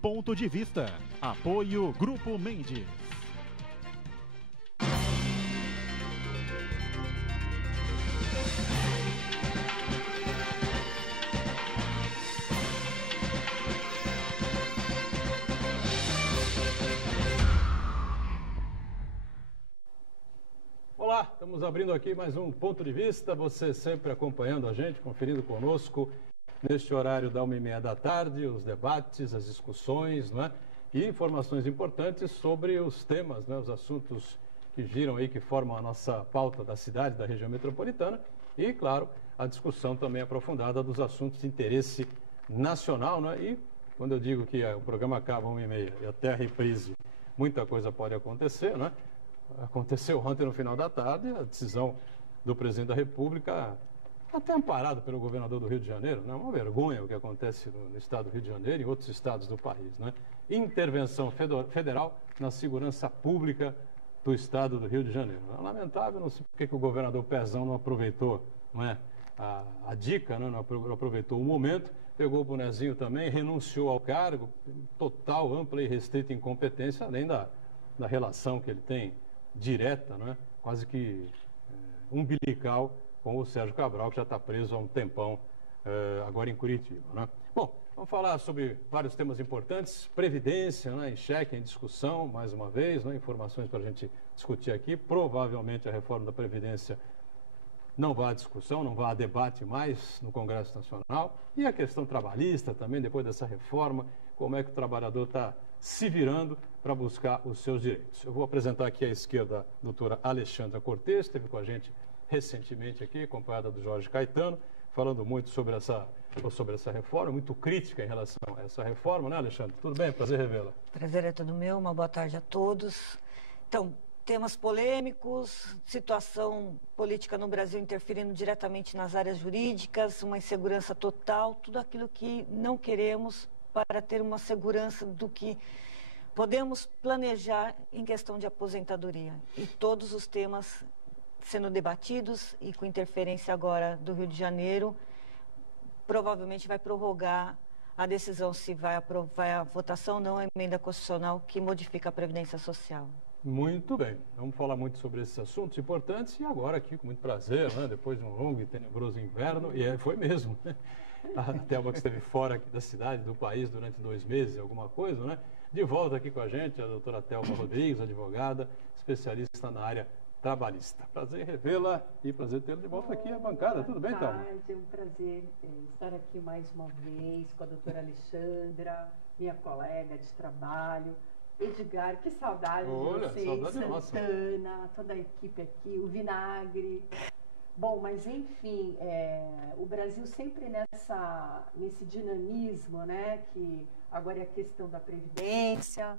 Ponto de Vista. Apoio Grupo Mendes. Olá, estamos abrindo aqui mais um Ponto de Vista, você sempre acompanhando a gente, conferindo conosco neste horário da 1h30 da tarde, os debates, as discussões, não é? E informações importantes sobre os temas, né? Os assuntos que giram aí, que formam a nossa pauta da cidade, da região metropolitana e, claro, a discussão também aprofundada dos assuntos de interesse nacional, né? E quando eu digo que o programa acaba 1h30 e até a reprise, muita coisa pode acontecer, né? Aconteceu ontem no final da tarde a decisão do presidente da República, até amparado pelo governador do Rio de Janeiro, né? Uma vergonha o que acontece no estado do Rio de Janeiro e em outros estados do país, né? Intervenção federal na segurança pública do estado do Rio de Janeiro. É lamentável, não sei por que o governador Pezão não aproveitou, não é, a dica, né? Não aproveitou o momento, pegou o bonezinho também, renunciou ao cargo, total, ampla e restrita incompetência, além da relação que ele tem direta, né? Quase que umbilical com o Sérgio Cabral, que já está preso há um tempão agora em Curitiba, né? Bom, vamos falar sobre vários temas importantes. Previdência, né, em xeque, em discussão, mais uma vez, né, informações para a gente discutir aqui. Provavelmente a reforma da Previdência não vai à discussão, não vai a debate mais no Congresso Nacional. E a questão trabalhista também, depois dessa reforma, como é que o trabalhador está se virando para buscar os seus direitos. Eu vou apresentar aqui à esquerda a doutora Alexandra Cortes, esteve com a gente recentemente aqui, acompanhada do Jorge Caetano, falando muito sobre essa reforma, muito crítica em relação a essa reforma, né, Alexandre? Tudo bem? Prazer revê-la. Prazer é todo meu, uma boa tarde a todos. Então, temas polêmicos, situação política no Brasil interferindo diretamente nas áreas jurídicas, uma insegurança total, tudo aquilo que não queremos para ter uma segurança do que podemos planejar em questão de aposentadoria. E todos os temas sendo debatidos e com interferência agora do Rio de Janeiro, provavelmente vai prorrogar a decisão se vai a votação ou não a emenda constitucional que modifica a Previdência Social. Muito bem, vamos falar muito sobre esses assuntos importantes e agora aqui com muito prazer, né, depois de um longo e tenebroso inverno, e foi mesmo, né? A Thelma que esteve fora aqui da cidade, do país durante 2 meses, alguma coisa, né? De volta aqui com a gente, a doutora Thelma Rodrigues, advogada, especialista na área trabalhista. Prazer em revê-la e prazer tê-la de volta aqui à bancada. Tudo bem, Thelma? É um prazer estar aqui mais uma vez com a doutora Alexandra, minha colega de trabalho. Edgar, que saudade Olha, de vocês, Santana, toda a equipe aqui, o Vinagre. Bom, mas enfim, o Brasil sempre nesse dinamismo, né, que agora é a questão da Previdência.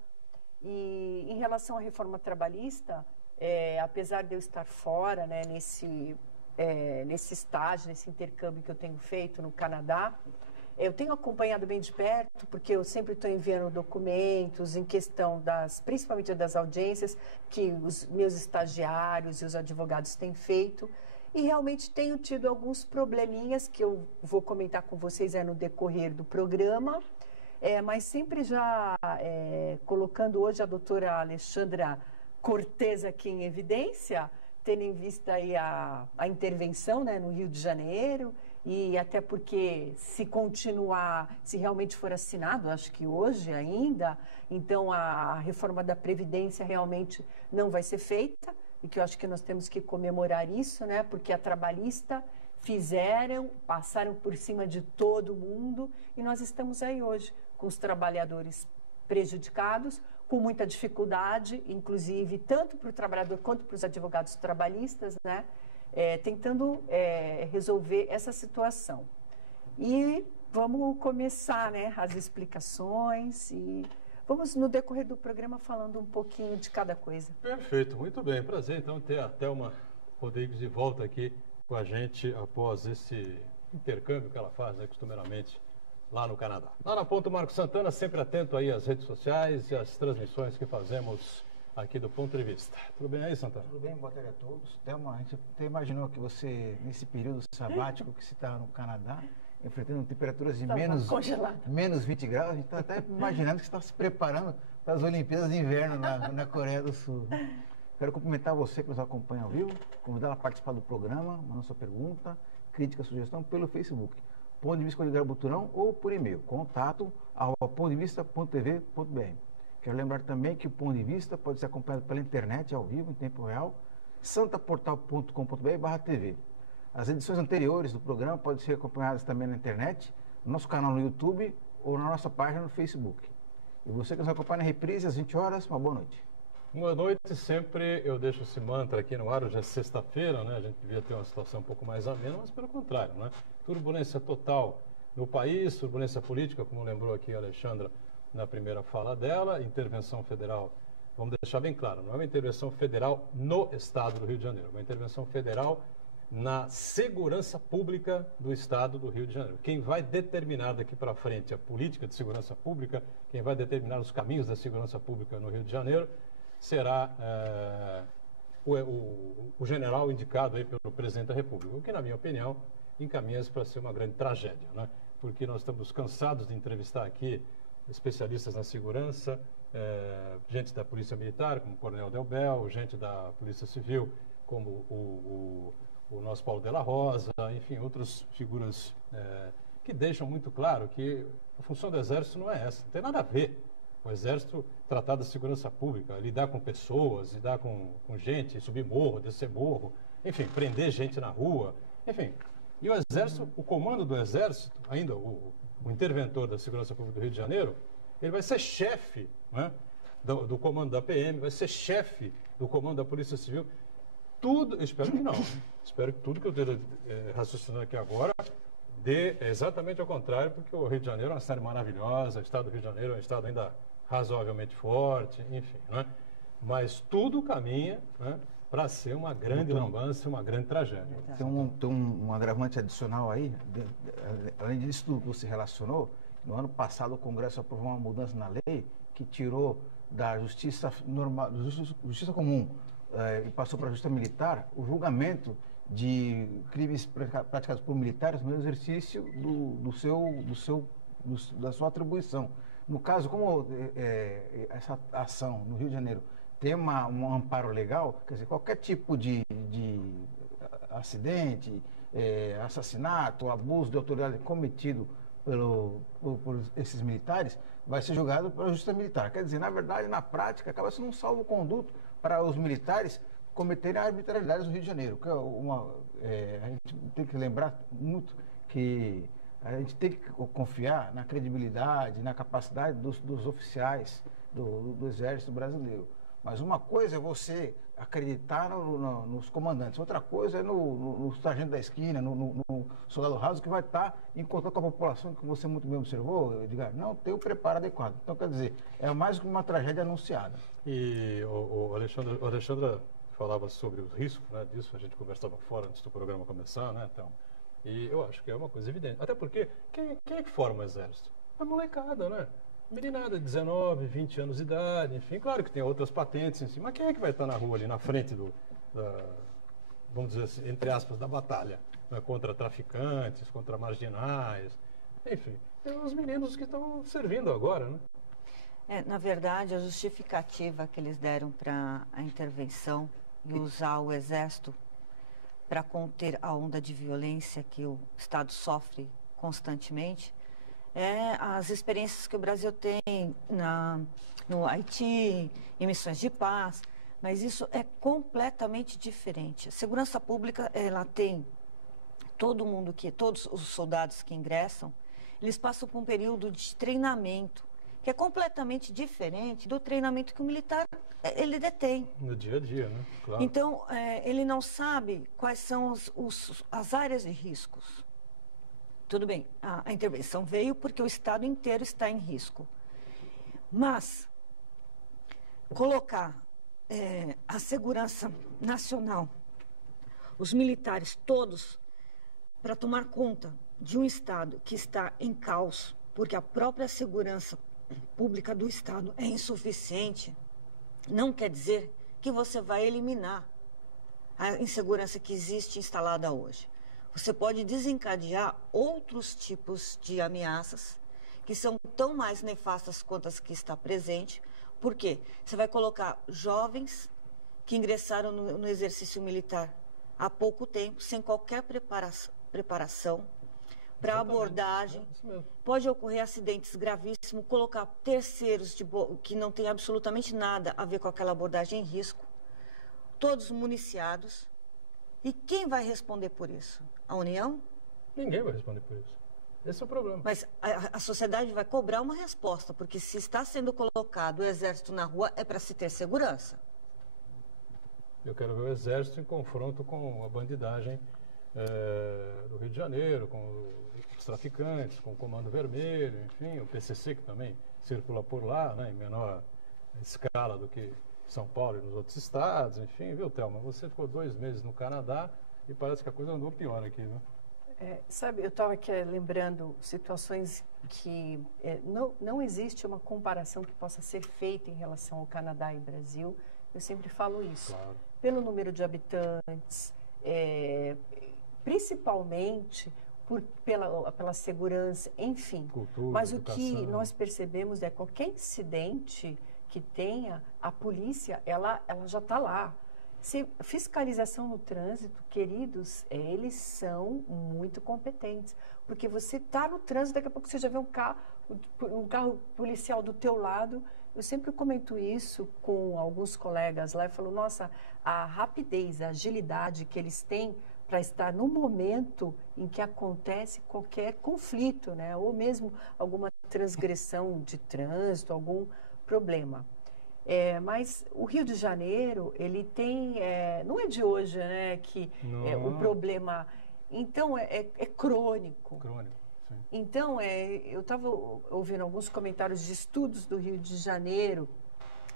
E em relação à reforma trabalhista, apesar de eu estar fora, né, nesse estágio, nesse intercâmbio que eu tenho feito no Canadá, eu tenho acompanhado bem de perto, porque eu sempre estou enviando documentos em questão principalmente das audiências que os meus estagiários e os advogados têm feito. E realmente tenho tido alguns probleminhas que eu vou comentar com vocês no decorrer do programa, mas sempre já colocando hoje a doutora Alexandra Cortes aqui em evidência, tendo em vista aí a intervenção, né, no Rio de Janeiro, e até porque se continuar, se realmente for assinado, acho que hoje ainda, então a reforma da Previdência realmente não vai ser feita, e que eu acho que nós temos que comemorar isso, né, porque a trabalhista passaram por cima de todo mundo, e nós estamos aí hoje com os trabalhadores prejudicados, com muita dificuldade, inclusive tanto para o trabalhador quanto para os advogados trabalhistas, né, tentando resolver essa situação. E vamos começar, né, as explicações e vamos no decorrer do programa falando um pouquinho de cada coisa. Perfeito, muito bem. Prazer então ter a Thelma Rodrigues de volta aqui com a gente após esse intercâmbio que ela faz, né, costumeiramente lá no Canadá. Lá na Ponto Marco Santana, sempre atento aí às redes sociais e às transmissões que fazemos aqui do Ponto de Vista. Tudo bem aí, Santana? Tudo bem, boa tarde a todos. Thelma, a gente até imaginou que você, nesse período sabático que você está no Canadá, enfrentando temperaturas de congelado. menos 20 graus. A gente está até imaginando que você está se preparando para as Olimpíadas de Inverno na Coreia do Sul. Quero cumprimentar você que nos acompanha ao vivo, convidá-la a participar do programa, mandar sua pergunta, crítica, sugestão pelo Facebook. Ponto de Vista com Edgar Buturão ou por e-mail, contato@pondevista.tv.br. Quero lembrar também que o Ponto de Vista pode ser acompanhado pela internet, ao vivo, em tempo real, santaportal.com.br/tv. As edições anteriores do programa podem ser acompanhadas também na internet, no nosso canal no YouTube ou na nossa página no Facebook. E você que nos acompanha na reprise às 20 horas, uma boa noite. Boa noite, sempre eu deixo esse mantra aqui no ar, hoje é sexta-feira, né? A gente devia ter uma situação um pouco mais amena, mas pelo contrário, né? Turbulência total no país, turbulência política, como lembrou aqui a Alexandra na primeira fala dela, intervenção federal, vamos deixar bem claro, não é uma intervenção federal no estado do Rio de Janeiro, é uma intervenção federal na segurança pública do estado do Rio de Janeiro. Quem vai determinar daqui para frente a política de segurança pública, quem vai determinar os caminhos da segurança pública no Rio de Janeiro, será o general indicado aí pelo presidente da República, o que, na minha opinião, encaminha-se para ser uma grande tragédia, né? Porque nós estamos cansados de entrevistar aqui especialistas na segurança, gente da Polícia Militar, como o Coronel Delbel, gente da Polícia Civil, como o nosso Paulo Della Rosa, enfim, outras figuras que deixam muito claro que a função do Exército não é essa, não tem nada a ver. O Exército tratar da segurança pública, lidar com pessoas, lidar com gente, subir morro, descer morro, enfim, prender gente na rua, enfim. E o Exército, o comando do Exército, ainda o interventor da segurança pública do Rio de Janeiro, ele vai ser chefe, né, do comando da PM, vai ser chefe do comando da Polícia Civil. Tudo, eu espero que não. Espero que tudo que eu esteja raciocinando aqui agora dê exatamente ao contrário, porque o Rio de Janeiro é uma cidade maravilhosa, o estado do Rio de Janeiro é um estado ainda razoavelmente forte, enfim, né? Mas tudo caminha, né, para ser uma grande lambança, uma grande tragédia. Tem um agravante adicional aí, além disso tudo que você relacionou, no ano passado o Congresso aprovou uma mudança na lei que tirou da justiça normal, justiça comum, e passou para a justiça militar o julgamento de crimes praticados por militares no exercício da sua atribuição. No caso, como essa ação no Rio de Janeiro tem um amparo legal, quer dizer, qualquer tipo de acidente, assassinato, abuso de autoridade cometido por esses militares, vai ser julgado pela justiça militar. Quer dizer, na verdade, na prática, acaba sendo um salvo-conduto para os militares cometerem arbitrariedades no Rio de Janeiro. Que a gente tem que lembrar muito que a gente tem que confiar na credibilidade, na capacidade dos oficiais do Exército brasileiro. Mas uma coisa é você acreditar nos comandantes, outra coisa é no sargento da esquina, no soldado raso que vai estar em contato com a população, que você muito bem observou, Edgar, não tem o preparo adequado. Então, quer dizer, é mais que uma tragédia anunciada. E o Alexandra falava sobre os riscos, né, disso, a gente conversava fora antes do programa começar, né, então, e eu acho que é uma coisa evidente. Até porque, quem é que forma o Exército? A molecada, né? Meninada, 19, 20 anos de idade, enfim, claro que tem outras patentes em cima, mas quem é que vai estar na rua ali, na frente vamos dizer assim, entre aspas, da batalha, né, contra traficantes, contra marginais, enfim, tem os meninos que estão servindo agora, né? Na verdade, a justificativa que eles deram para a intervenção e usar o Exército para conter a onda de violência que o Estado sofre constantemente as experiências que o Brasil tem no Haiti, em missões de paz, mas isso é completamente diferente. A segurança pública, ela tem todos os soldados que ingressam, eles passam por um período de treinamento, que é completamente diferente do treinamento que o militar ele detém. No dia a dia, né? Claro. Então, ele não sabe quais são as áreas de riscos. Tudo bem, a intervenção veio porque o Estado inteiro está em risco. Mas, colocar a segurança nacional, os militares todos, para tomar conta de um Estado que está em caos, porque a própria segurança pública do Estado é insuficiente, não quer dizer que você vai eliminar a insegurança que existe instalada hoje. você pode desencadear outros tipos de ameaças que são tão mais nefastas quanto as que está presente. Por quê? Você vai colocar jovens que ingressaram no exercício militar há pouco tempo, sem qualquer preparação para abordagem. Pode ocorrer acidentes gravíssimos, colocar terceiros que não têm absolutamente nada a ver com aquela abordagem em risco, todos municiados. E quem vai responder por isso? A União? Ninguém vai responder por isso. Esse é o problema. Mas a sociedade vai cobrar uma resposta, porque se está sendo colocado o Exército na rua, é para se ter segurança. Eu quero ver o Exército em confronto com a bandidagem do Rio de Janeiro, com os traficantes, com o Comando Vermelho, enfim, o PCC, que também circula por lá, né, em menor escala do que São Paulo e nos outros estados, enfim, viu, Thelma? Você ficou 2 meses no Canadá e parece que a coisa andou pior aqui, né? Sabe, eu estava aqui lembrando situações que não existe uma comparação que possa ser feita em relação ao Canadá e Brasil. Eu sempre falo isso. Claro. Pelo número de habitantes, principalmente pela segurança, enfim. Cultura, mas educação. O que nós percebemos é qualquer incidente que tenha, a polícia, ela já está lá. Fiscalização no trânsito, queridos, eles são muito competentes. Porque você está no trânsito, daqui a pouco você já vê um carro policial do teu lado. Eu sempre comento isso com alguns colegas lá e falo, nossa, a rapidez, a agilidade que eles têm para estar no momento em que acontece qualquer conflito, né? Ou mesmo alguma transgressão de trânsito, algum problema. Mas o Rio de Janeiro, ele tem, não é de hoje, né, que o problema, então é crônico. Crônico, sim. Então, eu estava ouvindo alguns comentários de estudos do Rio de Janeiro,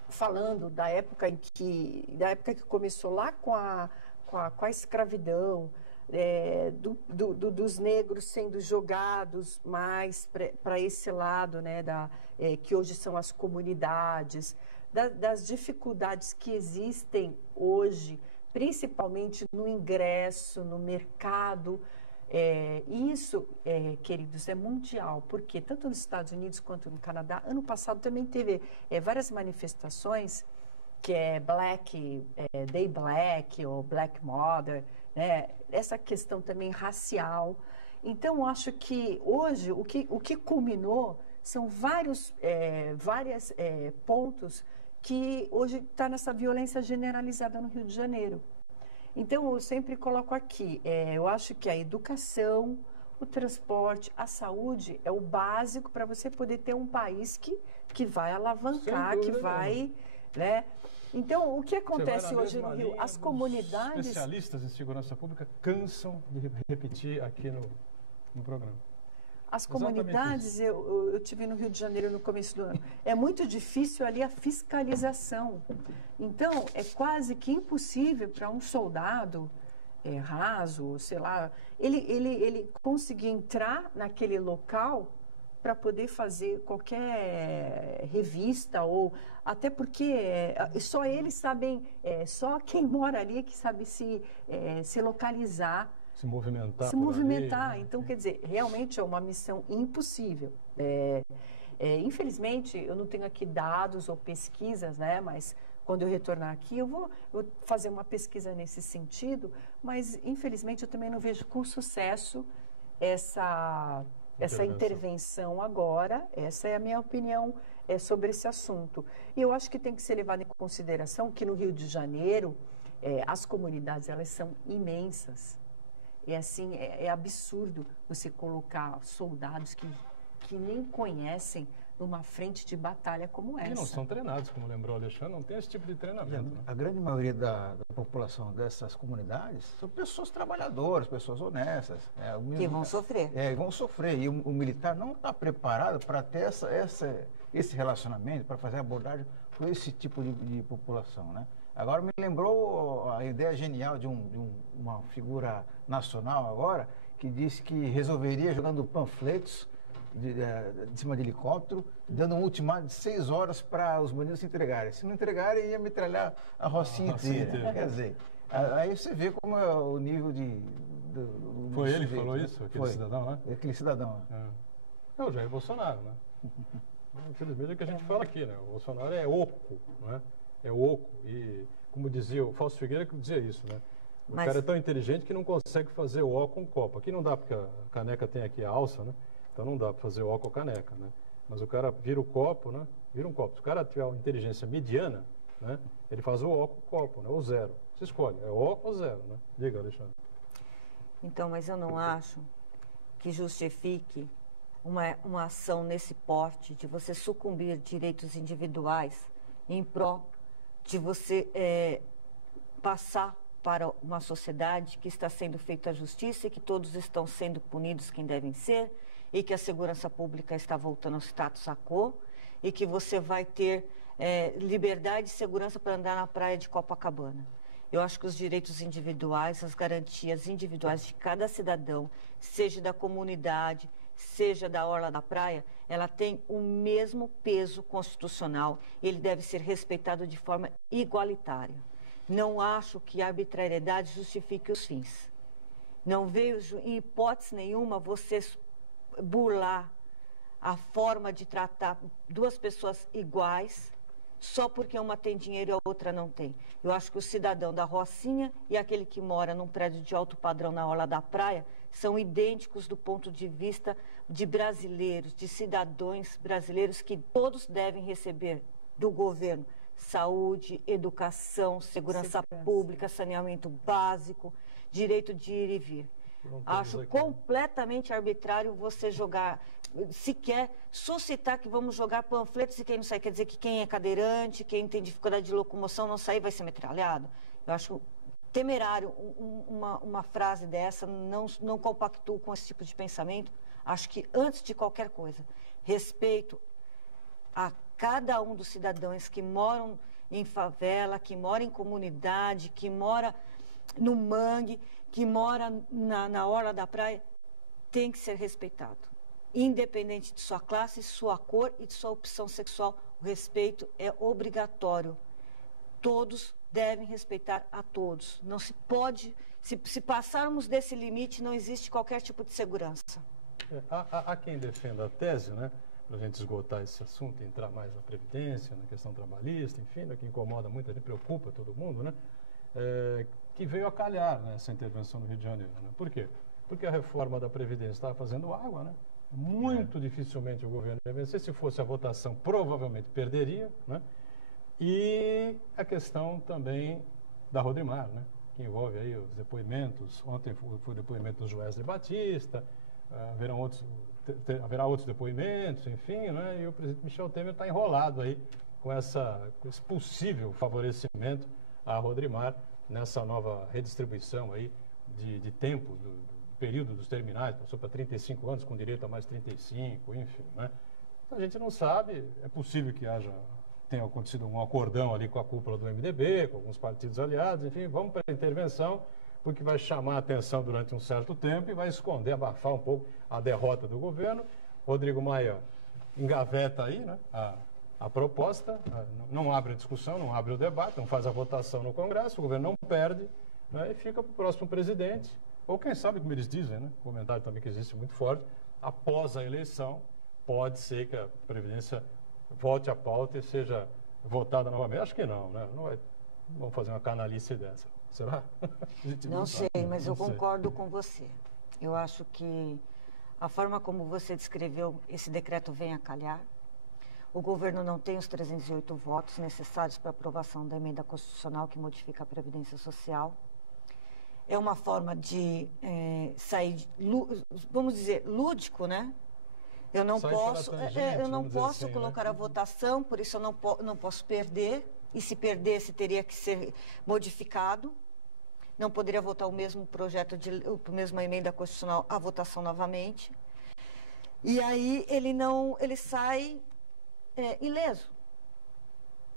falando da época que começou lá com a escravidão, dos negros sendo jogados mais para esse lado, né, que hoje são as comunidades, das dificuldades que existem hoje, principalmente no ingresso, no mercado. Isso, queridos, é mundial, porque tanto nos Estados Unidos quanto no Canadá, ano passado também teve várias manifestações, que é Day Black ou Black Mother, né? Essa questão também racial. Então, eu acho que hoje o que culminou são vários pontos que hoje está nessa violência generalizada no Rio de Janeiro. Então, eu sempre coloco aqui, eu acho que a educação, o transporte, a saúde é o básico para você poder ter um país que vai alavancar, que vai, né? Então, o que acontece hoje no Rio? As comunidades... Especialistas em segurança pública cansam de repetir aqui no programa. As comunidades, eu estive no Rio de Janeiro no começo do ano, é muito difícil ali a fiscalização. Então, é quase que impossível para um soldado raso, sei lá, ele conseguir entrar naquele local para poder fazer qualquer revista, ou até porque só eles sabem, só quem mora ali é que sabe se localizar. Se movimentar. Se movimentar. Ali, né? Então, quer dizer, realmente é uma missão impossível. Infelizmente, eu não tenho aqui dados ou pesquisas, né? Mas quando eu retornar aqui, eu vou fazer uma pesquisa nesse sentido, mas infelizmente eu também não vejo com sucesso essa intervenção agora. Essa é a minha opinião sobre esse assunto. E eu acho que tem que ser levado em consideração que no Rio de Janeiro, as comunidades, elas são imensas. Assim, é absurdo você colocar soldados que nem conhecem numa frente de batalha como essa. E não são treinados, como lembrou o Alexandre, não tem esse tipo de treinamento. Né? A grande maioria da população dessas comunidades são pessoas trabalhadoras, pessoas honestas. Que vão sofrer. Vão sofrer. E o militar não está preparado para ter esse relacionamento, para fazer abordagem com esse tipo de população, né? Agora me lembrou a ideia genial de uma figura nacional agora, que disse que resolveria jogando panfletos de cima de helicóptero, dando um ultimato de 6 horas para os bandidos se entregarem. Se não entregarem, ia metralhar a rocinha inteira. Quer dizer, Aí você vê como é o nível Foi ele que sujeito, falou né? isso? Aquele Foi. cidadão, né? Aquele cidadão. É o Jair Bolsonaro, né? Infelizmente é o que a gente fala aqui, né? O Bolsonaro é oco, né? É oco. E, como dizia o Fausto Figueiredo, que dizia isso, né? O Mas- cara é tão inteligente que não consegue fazer o ó com o copo. Aqui não dá, porque a caneca tem aqui a alça, né? Então não dá para fazer o ó com a caneca, né? Mas o cara vira o copo, né? Vira um copo. Se o cara tiver uma inteligência mediana, né? Ele faz o ó com o copo, né? Ou zero. Você escolhe, é ó ou zero, né? Diga, Alexandre. Então, mas eu não acho que justifique uma ação nesse porte de você sucumbir direitos individuais em pró de você passar para uma sociedade que está sendo feita a justiça e que todos estão sendo punidos quem devem ser e que a segurança pública está voltando ao status quo e que você vai ter liberdade e segurança para andar na praia de Copacabana. Eu acho que os direitos individuais, as garantias individuais de cada cidadão, seja da comunidade, seja da orla da praia, ela tem o mesmo peso constitucional e ele deve ser respeitado de forma igualitária. Não acho que a arbitrariedade justifique os fins. Não vejo, em hipótese nenhuma, você burlar a forma de tratar duas pessoas iguais só porque uma tem dinheiro e a outra não tem. Eu acho que o cidadão da Rocinha e aquele que mora num prédio de alto padrão na orla da praia são idênticos do ponto de vista de brasileiros, de cidadãos brasileiros que todos devem receber do governo saúde, educação, segurança pública, saneamento básico, direito de ir e vir. Acho completamente arbitrário você jogar, sequer suscitar que vamos jogar panfletos e quem não sai. Quer dizer que quem é cadeirante, quem tem dificuldade de locomoção não sair vai ser metralhado. Eu acho temerário uma frase dessa, não compactuo com esse tipo de pensamento. Acho que antes de qualquer coisa, respeito a cada um dos cidadãos que moram em favela, que mora em comunidade, que mora no mangue, que mora na orla da praia, tem que ser respeitado. Independente de sua classe, sua cor e de sua opção sexual, o respeito é obrigatório. Todos devem respeitar a todos. Não se pode, se passarmos desse limite, não existe qualquer tipo de segurança. Há quem defenda a tese, né? Para a gente esgotar esse assunto e entrar mais na Previdência, na questão trabalhista, enfim, né, que incomoda muito, a gente preocupa todo mundo, né? Que veio a calhar, né, essa intervenção no Rio de Janeiro. Né? Por quê? Porque a reforma da Previdência estava fazendo água, né? Muito dificilmente o governo ia vencer. Se fosse a votação, provavelmente perderia, né? E a questão também da Rodrimar, né? Que envolve aí os depoimentos. Ontem foi o depoimento do Wesley Batista, haverá outros depoimentos, enfim, né? E o presidente Michel Temer está enrolado aí com esse possível favorecimento à Rodrimar nessa nova redistribuição aí de tempo do período dos terminais, passou para 35 anos com direito a mais 35, enfim, né? Então a gente não sabe, é possível que tenha acontecido um acordão ali com a cúpula do MDB, com alguns partidos aliados, enfim, vamos para a intervenção, porque vai chamar a atenção durante um certo tempo e vai esconder, abafar um pouco a derrota do governo. Rodrigo Maia engaveta aí, né, a proposta, não abre a discussão, não abre o debate, não faz a votação no Congresso, o governo não perde, né, e fica para o próximo presidente, ou quem sabe, como eles dizem, né, comentário também que existe muito forte, após a eleição, pode ser que a Previdência volte à pauta e seja votada novamente. Acho que não, né? Não vai, vamos fazer uma canalice dessa. Será? Não sei, mas eu concordo com você. Eu acho que a forma como você descreveu, esse decreto vem a calhar. O governo não tem os 308 votos necessários para aprovação da emenda constitucional que modifica a Previdência Social. É uma forma de sair, vamos dizer, lúdico, né? Eu não posso assim, colocar né? a votação, por isso eu não posso perder. E se perdesse, teria que ser modificado. Não poderia votar o mesmo projeto, a mesma emenda constitucional, a votação novamente. E aí ele sai ileso.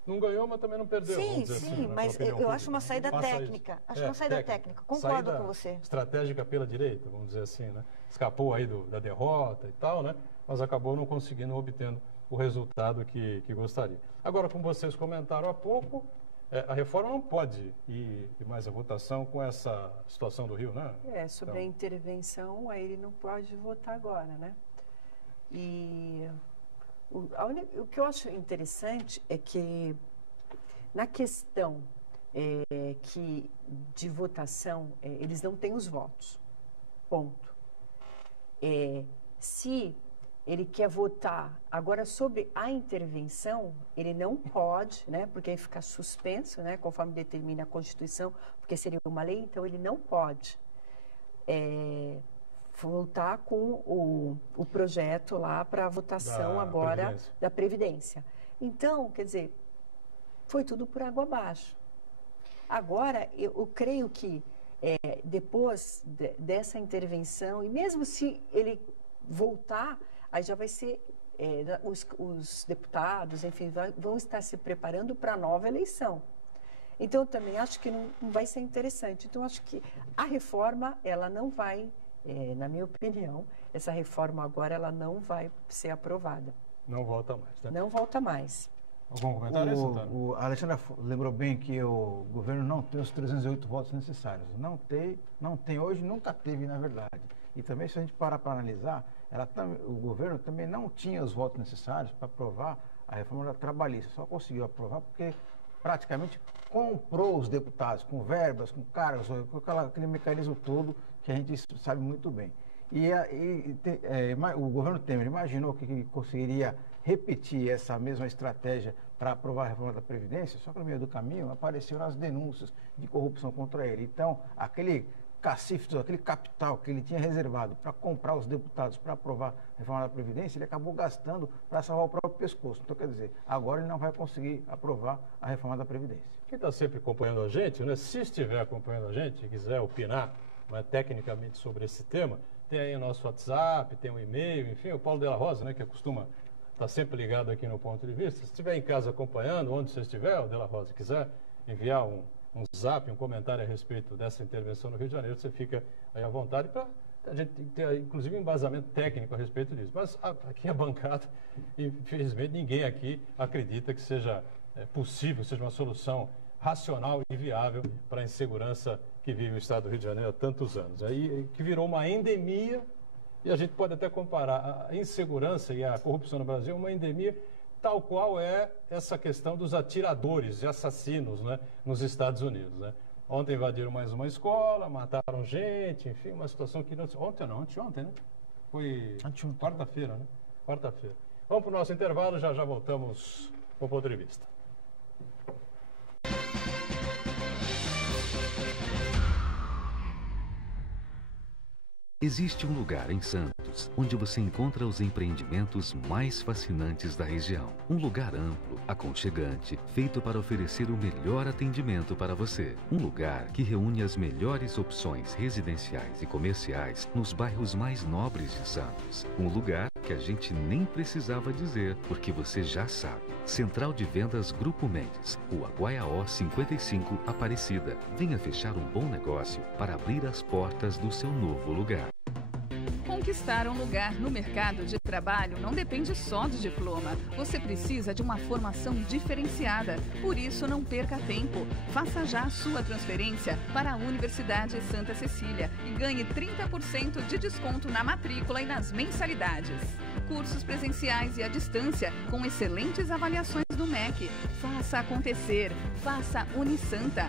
Não ganhou, mas também não perdeu. Sim, assim, mas eu acho uma saída técnica. Acho uma saída técnica. Concordo com você. Estratégica pela direita, vamos dizer assim, né? Escapou aí da derrota e tal, né? Mas acabou não conseguindo, obtendo o resultado que gostaria. Agora, como vocês comentaram há pouco, A reforma não pode ir mais à votação com essa situação do Rio, né? Sobre a intervenção, aí ele não pode votar agora, né? E o que eu acho interessante é que na questão de votação, eles não têm os votos, ponto. Se ele quer votar agora sobre a intervenção, ele não pode, né, porque aí fica suspenso, né, conforme determina a Constituição, porque seria uma lei, então ele não pode voltar com o projeto lá para a votação agora da Previdência. Então, quer dizer, foi tudo por água abaixo. Agora, eu creio que depois dessa intervenção, e mesmo se ele voltar, aí já vai ser, os deputados, enfim, vão estar se preparando para a nova eleição. Então, eu também acho que não vai ser interessante. Então, acho que a reforma, ela não vai, na minha opinião, essa reforma agora, ela não vai ser aprovada. Não volta mais, né? Não volta mais. Algum comentário, Santana? O Alexandre lembrou bem que o governo não tem os 308 votos necessários. Não tem hoje, nunca teve, na verdade. E também, se a gente parar para analisar, o governo também não tinha os votos necessários para aprovar a reforma trabalhista. Só conseguiu aprovar porque praticamente comprou os deputados com verbas, com cargos, com aquele mecanismo todo que a gente sabe muito bem. O governo Temer imaginou que conseguiria repetir essa mesma estratégia para aprovar a reforma da Previdência, só que no meio do caminho apareceram as denúncias de corrupção contra ele. Então, aquele cacife, aquele capital que ele tinha reservado para comprar os deputados para aprovar a reforma da Previdência, ele acabou gastando para salvar o próprio pescoço. Então, quer dizer, agora ele não vai conseguir aprovar a reforma da Previdência. Quem está sempre acompanhando a gente, né, se estiver acompanhando a gente e quiser opinar tecnicamente sobre esse tema, tem aí o nosso WhatsApp, tem um e-mail, enfim, o Paulo Della Rosa, né, que costuma estar sempre ligado aqui no Ponto de Vista. Se estiver em casa acompanhando, onde você estiver, o Della Rosa, quiser enviar um zap, um comentário a respeito dessa intervenção no Rio de Janeiro, você fica aí à vontade para a gente ter, inclusive, um embasamento técnico a respeito disso. Mas aqui a bancada, infelizmente, ninguém aqui acredita que seja possível, seja uma solução racional e viável para a insegurança que vive o Estado do Rio de Janeiro há tantos anos. Aí, que virou uma endemia, e a gente pode até comparar a insegurança e a corrupção no Brasil, uma endemia tal qual é essa questão dos atiradores e assassinos, né, nos Estados Unidos. Né? Ontem invadiram mais uma escola, mataram gente, enfim, uma situação que não... Anteontem, né? Foi quarta-feira, né? Quarta-feira. Vamos para o nosso intervalo, já voltamos com o Ponto de Vista. Existe um lugar em Santos onde você encontra os empreendimentos mais fascinantes da região. Um lugar amplo, aconchegante, feito para oferecer o melhor atendimento para você. Um lugar que reúne as melhores opções residenciais e comerciais nos bairros mais nobres de Santos. Um lugar que a gente nem precisava dizer, porque você já sabe. Central de Vendas Grupo Mendes, Rua Guaiaó 55, Aparecida. Venha fechar um bom negócio para abrir as portas do seu novo lugar. Conquistar um lugar no mercado de trabalho não depende só do diploma. Você precisa de uma formação diferenciada. Por isso, não perca tempo. Faça já a sua transferência para a Universidade Santa Cecília e ganhe 30% de desconto na matrícula e nas mensalidades. Cursos presenciais e à distância, com excelentes avaliações do MEC. Faça acontecer. Faça Unisanta.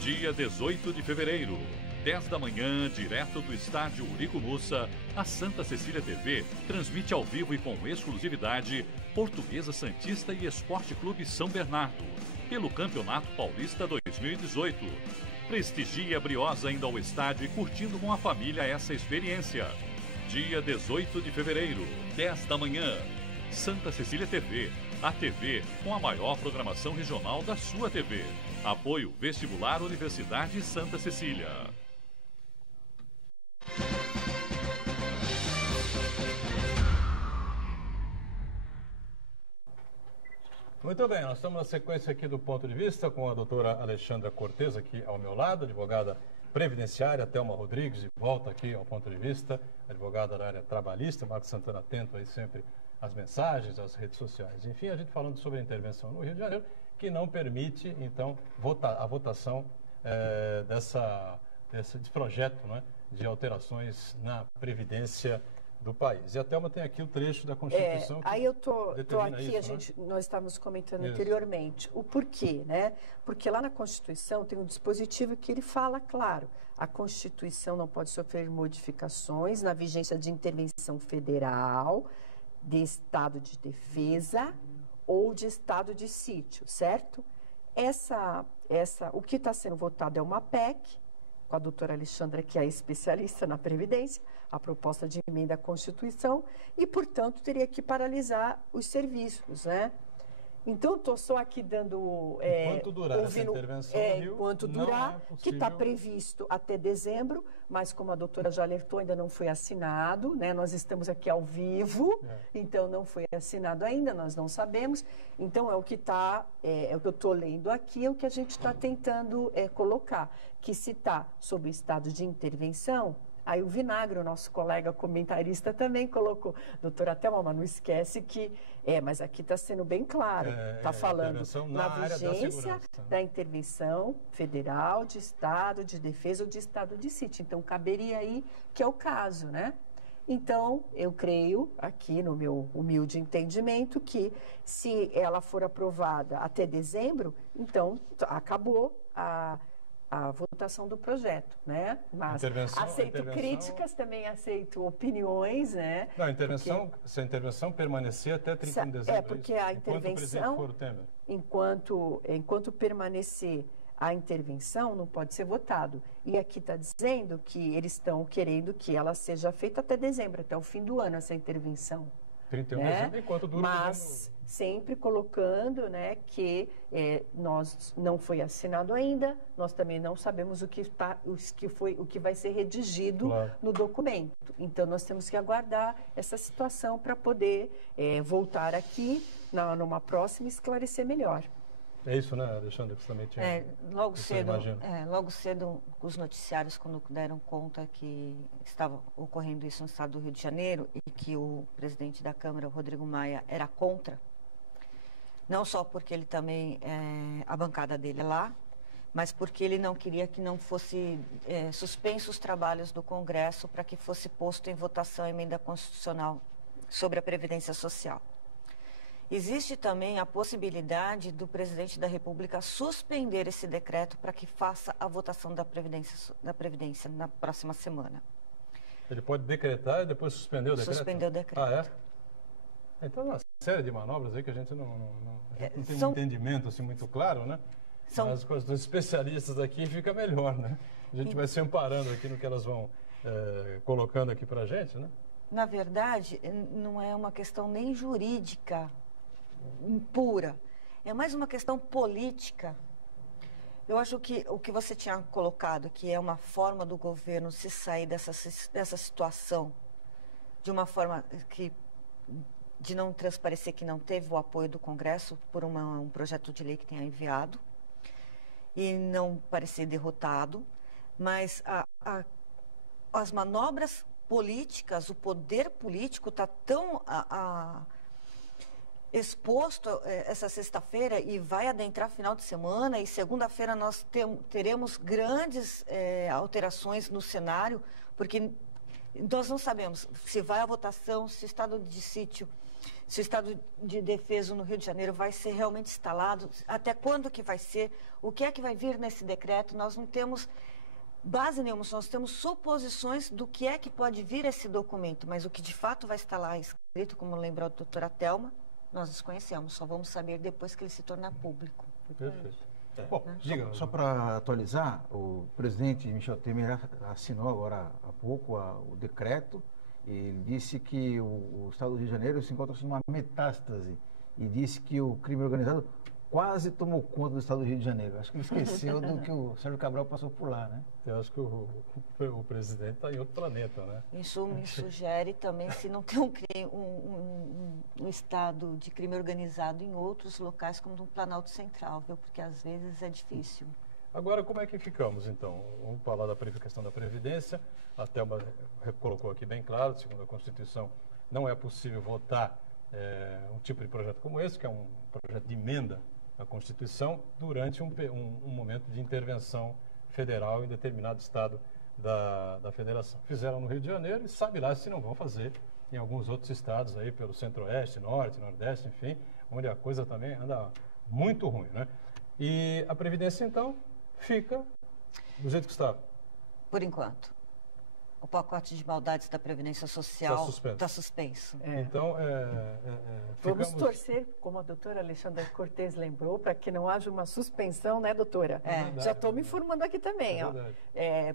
Dia 18 de fevereiro. 10 da manhã, direto do estádio Urico Mussa, a Santa Cecília TV transmite ao vivo e com exclusividade Portuguesa Santista e Esporte Clube São Bernardo, pelo Campeonato Paulista 2018. Prestigie a Briosa indo ao estádio e curtindo com a família essa experiência. Dia 18 de fevereiro, 10 da manhã, Santa Cecília TV, a TV com a maior programação regional da sua TV. Apoio Vestibular Universidade Santa Cecília. Muito bem, nós estamos na sequência aqui do Ponto de Vista com a doutora Alexandra Cortez aqui ao meu lado, advogada previdenciária, Thelma Rodrigues, de volta aqui ao Ponto de Vista, advogada da área trabalhista, Marcos Santana atento aí sempre as mensagens, as redes sociais. Enfim, a gente falando sobre a intervenção no Rio de Janeiro, que não permite, então, a votação desse projeto, né, de alterações na Previdência do país. E a Thelma tem aqui o trecho da Constituição. Aí eu tô aqui, isso, nós estávamos comentando Isso. anteriormente o porquê, né? Porque lá na Constituição tem um dispositivo que ele fala, claro, a Constituição não pode sofrer modificações na vigência de intervenção federal, de estado de defesa ou de estado de sítio, certo? O que está sendo votado é uma PEC, com a doutora Alexandra, que é especialista na Previdência, a proposta de emenda à Constituição, e, portanto, teria que paralisar os serviços, né? Então, estou só aqui dando... Enquanto durar essa intervenção no Rio, enquanto durar, que está previsto até dezembro, mas como a doutora já alertou, ainda não foi assinado, né? Nós estamos aqui ao vivo, então não foi assinado ainda, nós não sabemos. Então, é o que está, é o que eu estou lendo aqui, é o que a gente está tentando colocar, que se está sob estado de intervenção. Aí o Vinagre, o nosso colega comentarista, também colocou. Doutora Thelma, mas não esquece que... mas aqui está sendo bem claro. Está falando na vigência da intervenção federal, de Estado, de defesa ou de Estado de sítio. Então, caberia aí, que é o caso, né? Então, eu creio, aqui no meu humilde entendimento, que se ela for aprovada até dezembro, então acabou a votação do projeto, né? Mas aceito críticas, também aceito opiniões, né? Não, se a intervenção permanecer até 31 de dezembro, porque a intervenção, for o Temer. Enquanto permanecer a intervenção, não pode ser votado. E aqui está dizendo que eles estão querendo que ela seja feita até dezembro, até o fim do ano, essa intervenção. 31 de dezembro, enquanto dura Mas sempre colocando, né, que nós não foi assinado ainda, nós também não sabemos o que vai ser redigido no documento. Então nós temos que aguardar essa situação para poder voltar aqui numa próxima e esclarecer melhor. É isso, né, Alexandre, que você também tinha... Logo cedo, os noticiários, quando deram conta que estava ocorrendo isso no estado do Rio de Janeiro e que o presidente da Câmara, Rodrigo Maia, era contra, não só porque ele também, a bancada dele é lá, mas porque ele não queria que não fosse suspenso os trabalhos do Congresso para que fosse posto em votação a emenda constitucional sobre a Previdência Social. Existe também a possibilidade do presidente da República suspender esse decreto para que faça a votação da Previdência na próxima semana. Ele pode decretar e depois suspender o decreto? Suspender o decreto. Ah, é? Então, uma série de manobras aí que a gente não tem um entendimento assim, muito claro, né? Mas com os especialistas aqui fica melhor, né? A gente vai se amparando aqui no que elas vão colocando aqui para a gente, né? Na verdade, não é uma questão nem jurídica pura, é mais uma questão política. Eu acho que o que você tinha colocado, que é uma forma do governo se sair dessa situação de uma forma de não transparecer que não teve o apoio do Congresso por um projeto de lei que tenha enviado e não parecer derrotado, mas as manobras políticas, o poder político está tão exposto essa sexta-feira e vai adentrar final de semana, e segunda-feira nós teremos grandes alterações no cenário, porque nós não sabemos se vai à votação, se o estado de sítio, se o estado de defesa no Rio de Janeiro vai ser realmente instalado, até quando que vai ser, o que é que vai vir nesse decreto. Nós não temos base nenhuma, nós temos suposições do que é que pode vir esse documento, mas o que de fato vai estar lá escrito, como lembrou a doutora Thelma, nós desconhecemos, só vamos saber depois que ele se tornar público. Perfeito. Bom, só para atualizar, o presidente Michel Temer assinou agora há pouco o decreto. Ele disse que o estado do Rio de Janeiro se encontra numa metástase e disse que o crime organizado quase tomou conta do estado do Rio de Janeiro. Acho que ele esqueceu do que o Sérgio Cabral passou por lá, né? Eu acho que o presidente está em outro planeta, né? Isso me sugere também se não tem um estado de crime organizado em outros locais, como no Planalto Central, viu? Porque às vezes é difícil. Agora, como é que ficamos, então? Vamos falar da questão da Previdência. A Thelma colocou aqui bem claro, segundo a Constituição, não é possível votar um tipo de projeto como esse, que é um projeto de emenda à Constituição, durante um momento de intervenção federal em determinado estado da federação. Fizeram no Rio de Janeiro e sabe lá se não vão fazer em alguns outros estados aí pelo centro-oeste, norte, nordeste, enfim, onde a coisa também anda muito ruim, né? E a Previdência, então, fica do jeito que está. Por enquanto. O pacote de maldades da Previdência Social está suspenso. Então, Vamos torcer, como a doutora Alexandra Cortes lembrou, para que não haja uma suspensão, né, doutora? Já estou me informando aqui também.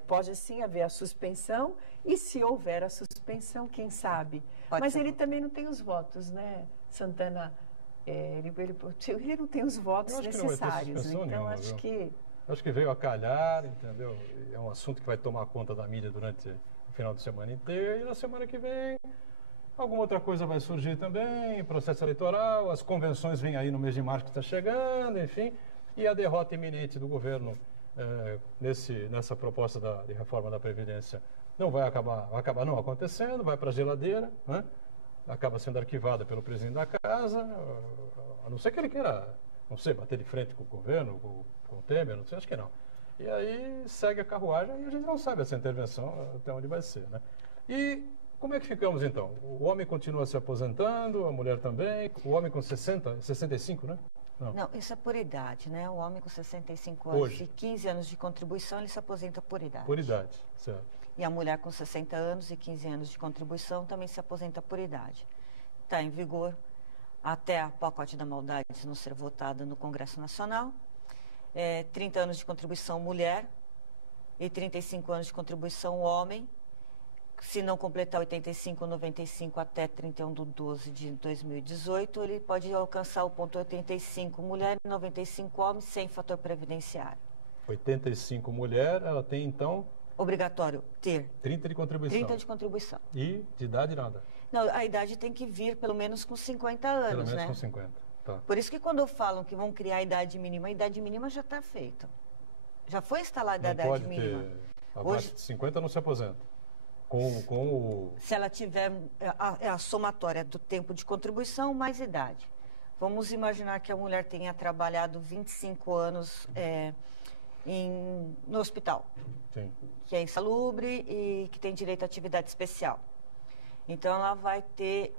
Pode sim haver a suspensão, e se houver a suspensão, quem sabe? Mas ele também não tem os votos, né, Santana? Ele não tem os votos necessários. Então, acho que veio a calhar, entendeu? É um assunto que vai tomar conta da mídia durante o final de semana inteiro, e na semana que vem alguma outra coisa vai surgir também, processo eleitoral, as convenções vêm aí no mês de março que está chegando, enfim, e a derrota iminente do governo nessa proposta de reforma da Previdência não vai acabar não acontecendo, vai para a geladeira, né? Acaba sendo arquivada pelo presidente da casa, a não ser que ele queira, não sei, bater de frente com o governo, com o Temer, não sei, acho que não. E aí segue a carruagem e a gente não sabe essa intervenção até onde vai ser, né? E como é que ficamos então? O homem continua se aposentando, a mulher também, o homem com 65, né? Não, isso é por idade, né? O homem com 65 anos Hoje. e 15 anos de contribuição, ele se aposenta por idade. Por idade, certo. E a mulher com 60 anos e 15 anos de contribuição também se aposenta por idade. Está em vigor até o pacote da maldade não ser votado no Congresso Nacional. 30 anos de contribuição mulher e 35 anos de contribuição homem. Se não completar 85 ou 95 até 31/12/2018, ele pode alcançar o ponto 85 mulher e 95 homem sem fator previdenciário. 85 mulher, ela tem então... Obrigatório ter 30 de contribuição. 30 de contribuição. E de idade nada. Não, a idade tem que vir pelo menos com 50 anos, pelo menos né? com 50, tá. Por isso que quando falam que vão criar a idade mínima já está feita. Já foi instalada a idade mínima. Abaixo de 50 não se aposenta. Se ela tiver a somatória do tempo de contribuição mais idade. Vamos imaginar que a mulher tenha trabalhado 25 anos no hospital. Sim. Que é insalubre e que tem direito à atividade especial. Então, ela vai ter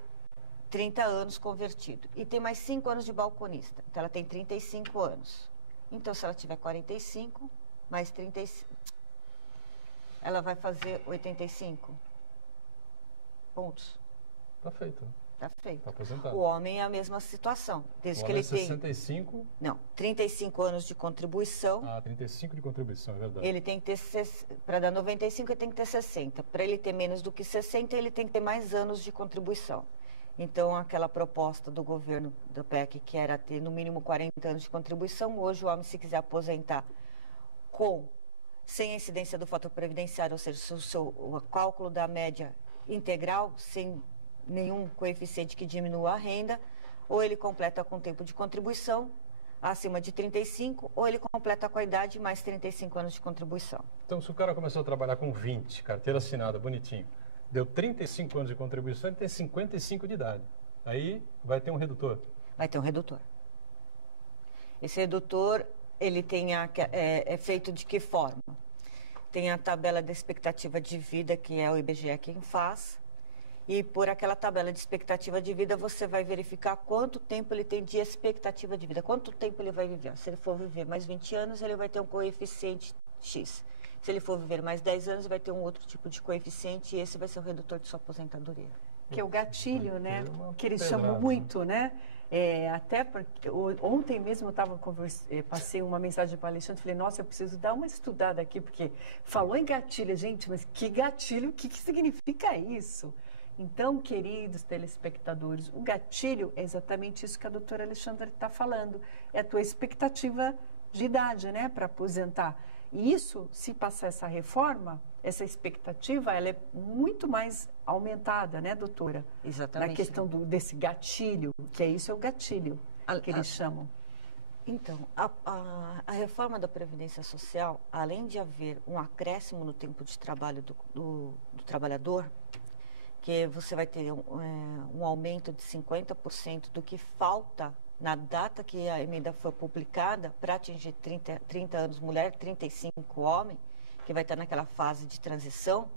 30 anos convertido. E tem mais 5 anos de balconista. Então, ela tem 35 anos. Então, se ela tiver 45, mais 35, ela vai fazer 85 pontos. Está feito. Está feito. Está aposentado. O homem é a mesma situação. Desde que ele tem 65? Não, 35 anos de contribuição. 35 de contribuição, é verdade. Ele tem que ter, para dar 95, ele tem que ter 60. Para ele ter menos do que 60, ele tem que ter mais anos de contribuição. Então, aquela proposta do governo do PEC, que era ter no mínimo 40 anos de contribuição, hoje o homem, se quiser aposentar sem a incidência do fator previdenciário, ou seja, o cálculo da média integral, sem nenhum coeficiente que diminua a renda, ou ele completa com tempo de contribuição acima de 35, ou ele completa com a idade mais 35 anos de contribuição. Então, se o cara começou a trabalhar com 20, carteira assinada, bonitinho, deu 35 anos de contribuição, ele tem 55 de idade. Aí vai ter um redutor. Vai ter um redutor. Esse redutor, ele é feito de que forma? Tem a tabela da expectativa de vida, que é o IBGE quem faz. E por aquela tabela de expectativa de vida, você vai verificar quanto tempo ele tem de expectativa de vida, quanto tempo ele vai viver. Se ele for viver mais 20 anos, ele vai ter um coeficiente X. Se ele for viver mais 10 anos, vai ter um outro tipo de coeficiente, e esse vai ser o redutor de sua aposentadoria. Que é o gatilho, né? Que eles chamam muito, né? Até porque ontem mesmo eu passei uma mensagem para o Alexandre, falei, nossa, eu preciso dar uma estudada aqui, porque falou em gatilho, gente, mas que gatilho, o que significa isso? Então, queridos telespectadores, o gatilho é exatamente isso que a doutora Alexandra está falando. É a tua expectativa de idade, né, para aposentar. E isso, se passar essa reforma, essa expectativa, ela é muito mais aumentada, né, doutora? Exatamente. Na questão desse gatilho, que é o gatilho que eles chamam. Então, a reforma da Previdência Social, além de haver um acréscimo no tempo de trabalho do trabalhador, que você vai ter um aumento de 50% do que falta na data que a emenda foi publicada para atingir 30 anos mulher, 35 homem, que vai estar naquela fase de transição,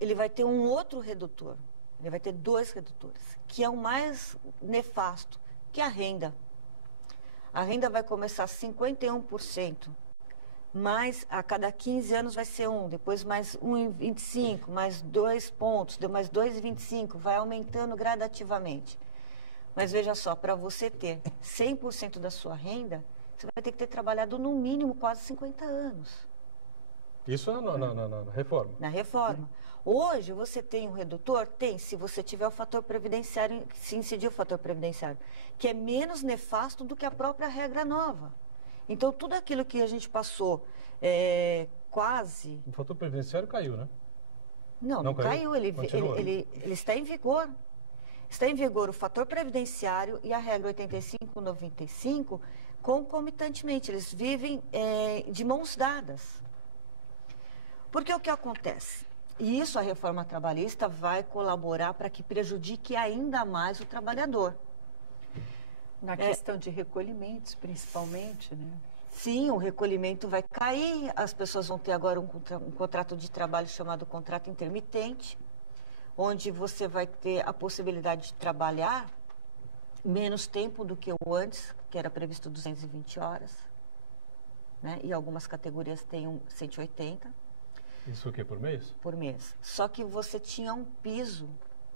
ele vai ter um outro redutor. Ele vai ter 2 redutores, que é o mais nefasto, que é a renda. A renda vai começar 51%, mas a cada 15 anos vai ser 1, depois mais 1,25, mais 2 pontos, mais 2,25, vai aumentando gradativamente. Mas veja só, para você ter 100% da sua renda, você vai ter que ter trabalhado no mínimo quase 50 anos. Isso na reforma? Na reforma. Hoje, você tem um redutor? Tem, se você tiver o fator previdenciário, se incidir o fator previdenciário, que é menos nefasto do que a própria regra nova. Então, tudo aquilo que a gente passou quase... O fator previdenciário caiu, né? Não caiu. Ele está em vigor. Está em vigor o fator previdenciário e a regra 85/95 concomitantemente. Eles vivem de mãos dadas. Porque o que acontece? E isso a reforma trabalhista vai colaborar para que prejudique ainda mais o trabalhador. Na questão de recolhimentos, principalmente, né? Sim, o recolhimento vai cair, as pessoas vão ter agora um contrato de trabalho chamado contrato intermitente, onde você vai ter a possibilidade de trabalhar menos tempo do que o antes, que era previsto 220 horas, né? E algumas categorias têm 180. Isso o quê, por mês? Por mês. Só que você tinha um piso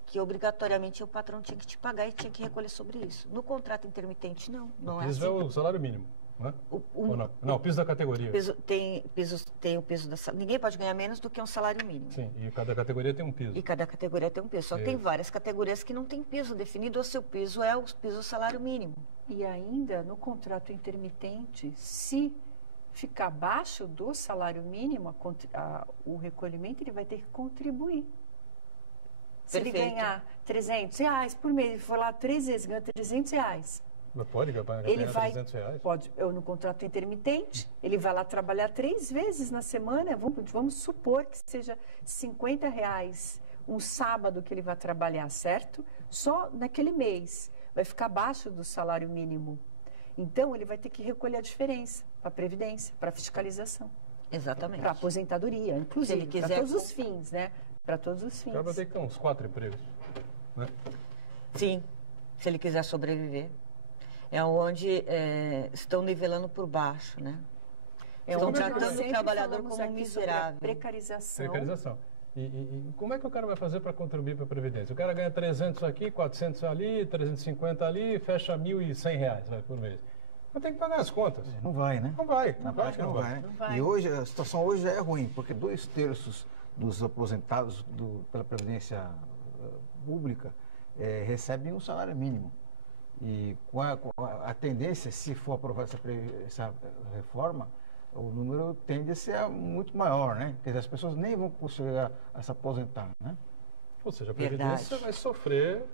que obrigatoriamente o patrão tinha que te pagar e tinha que recolher sobre isso. No contrato intermitente, não é piso assim. É o salário mínimo, não é? Ou não? Não, o piso da categoria. Tem o piso da... Ninguém pode ganhar menos do que um salário mínimo. Sim, e cada categoria tem um piso. E cada categoria tem um piso. Só que tem várias categorias que não tem piso definido, o seu piso é o piso do salário mínimo. E ainda, no contrato intermitente, se ficar abaixo do salário mínimo, o recolhimento, ele vai ter que contribuir. Se ele ganhar R$300 por mês, ele for lá 3 vezes, ganha R$300. Mas pode ganhar R$300? Pode. No contrato intermitente, ele vai lá trabalhar 3 vezes na semana, vamos supor que seja R$50 um sábado que ele vai trabalhar, certo? Só naquele mês. Vai ficar abaixo do salário mínimo. Então, ele vai ter que recolher a diferença para a Previdência, para a fiscalização. Exatamente. Para a aposentadoria, inclusive, para todos os fins, né? Para todos os fins. O cara vai ter que ter uns 4 empregos, né? Sim, se ele quiser sobreviver. É onde estão nivelando por baixo, né? Estão tratando o trabalhador como um miserável. Precarização. Precarização. E como é que o cara vai fazer para contribuir para a Previdência? O cara ganha 300 aqui, 400 ali, 350 ali, fecha R$1.100 por mês. Mas tem que pagar as contas. Não vai, né? Não vai. Na prática não vai. E hoje, a situação hoje já é ruim, porque 2/3 dos aposentados pela Previdência Pública recebem um salário mínimo. E com a tendência, se for aprovada essa reforma, o número tende a ser muito maior, né? Quer dizer, as pessoas nem vão conseguir a se aposentar, né? Ou seja, a Previdência vai sofrer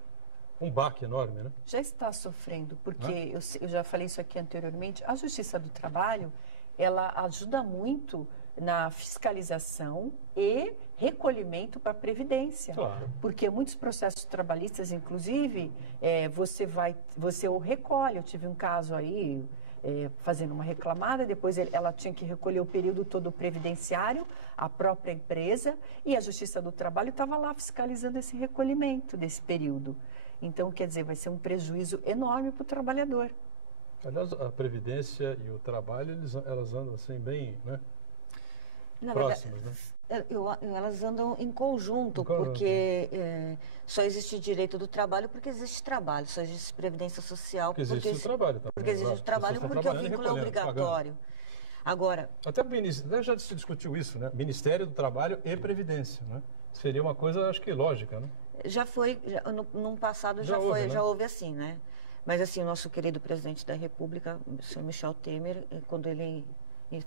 um baque enorme, né? Já está sofrendo, porque eu já falei isso aqui anteriormente, a Justiça do Trabalho, ela ajuda muito na fiscalização e recolhimento para a Previdência. Claro. Porque muitos processos trabalhistas, inclusive, você o recolhe. Eu tive um caso aí, fazendo uma reclamada, depois ela tinha que recolher o período todo previdenciário, a própria empresa, e a Justiça do Trabalho estava lá fiscalizando esse recolhimento desse período. Então, quer dizer, vai ser um prejuízo enorme para o trabalhador. Aliás, a Previdência e o trabalho, elas andam assim bem, né? Na próximas, verdade, né? Elas andam em conjunto, porque só existe direito do trabalho porque existe trabalho, só existe previdência social porque existe o trabalho também. Porque existe o trabalho, porque o vínculo é obrigatório. Agora... Até o Ministério, já se discutiu isso, né? Ministério do Trabalho e Previdência, né? Seria uma coisa, acho que lógica, né? Já foi, no passado já houve assim, né? Mas assim, o nosso querido presidente da República, o senhor Michel Temer, quando ele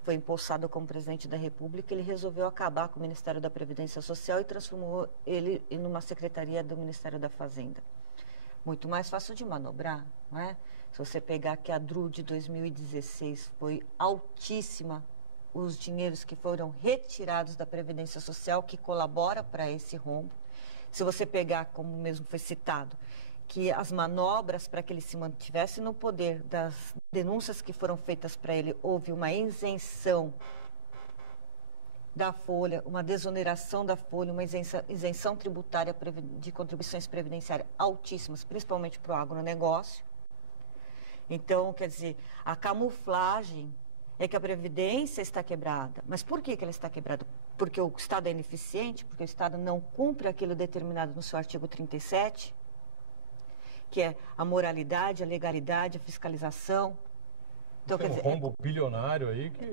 foi empossado como presidente da República, ele resolveu acabar com o Ministério da Previdência Social e transformou ele numa secretaria do Ministério da Fazenda. Muito mais fácil de manobrar, não é? Se você pegar que a DRU de 2016 foi altíssima, os dinheiros que foram retirados da Previdência Social, que colabora para esse rombo. Se você pegar, como mesmo foi citado, que as manobras para que ele se mantivesse no poder, das denúncias que foram feitas para ele, houve uma isenção da folha, uma desoneração da folha, uma isenção tributária de contribuições previdenciárias altíssimas, principalmente para o agronegócio. Então, quer dizer, a camuflagem é que a Previdência está quebrada. Mas por que ela está quebrada? Porque o Estado é ineficiente, porque o Estado não cumpre aquilo determinado no seu artigo 37, que é a moralidade, a legalidade, a fiscalização. Então, tem um rombo bilionário aí que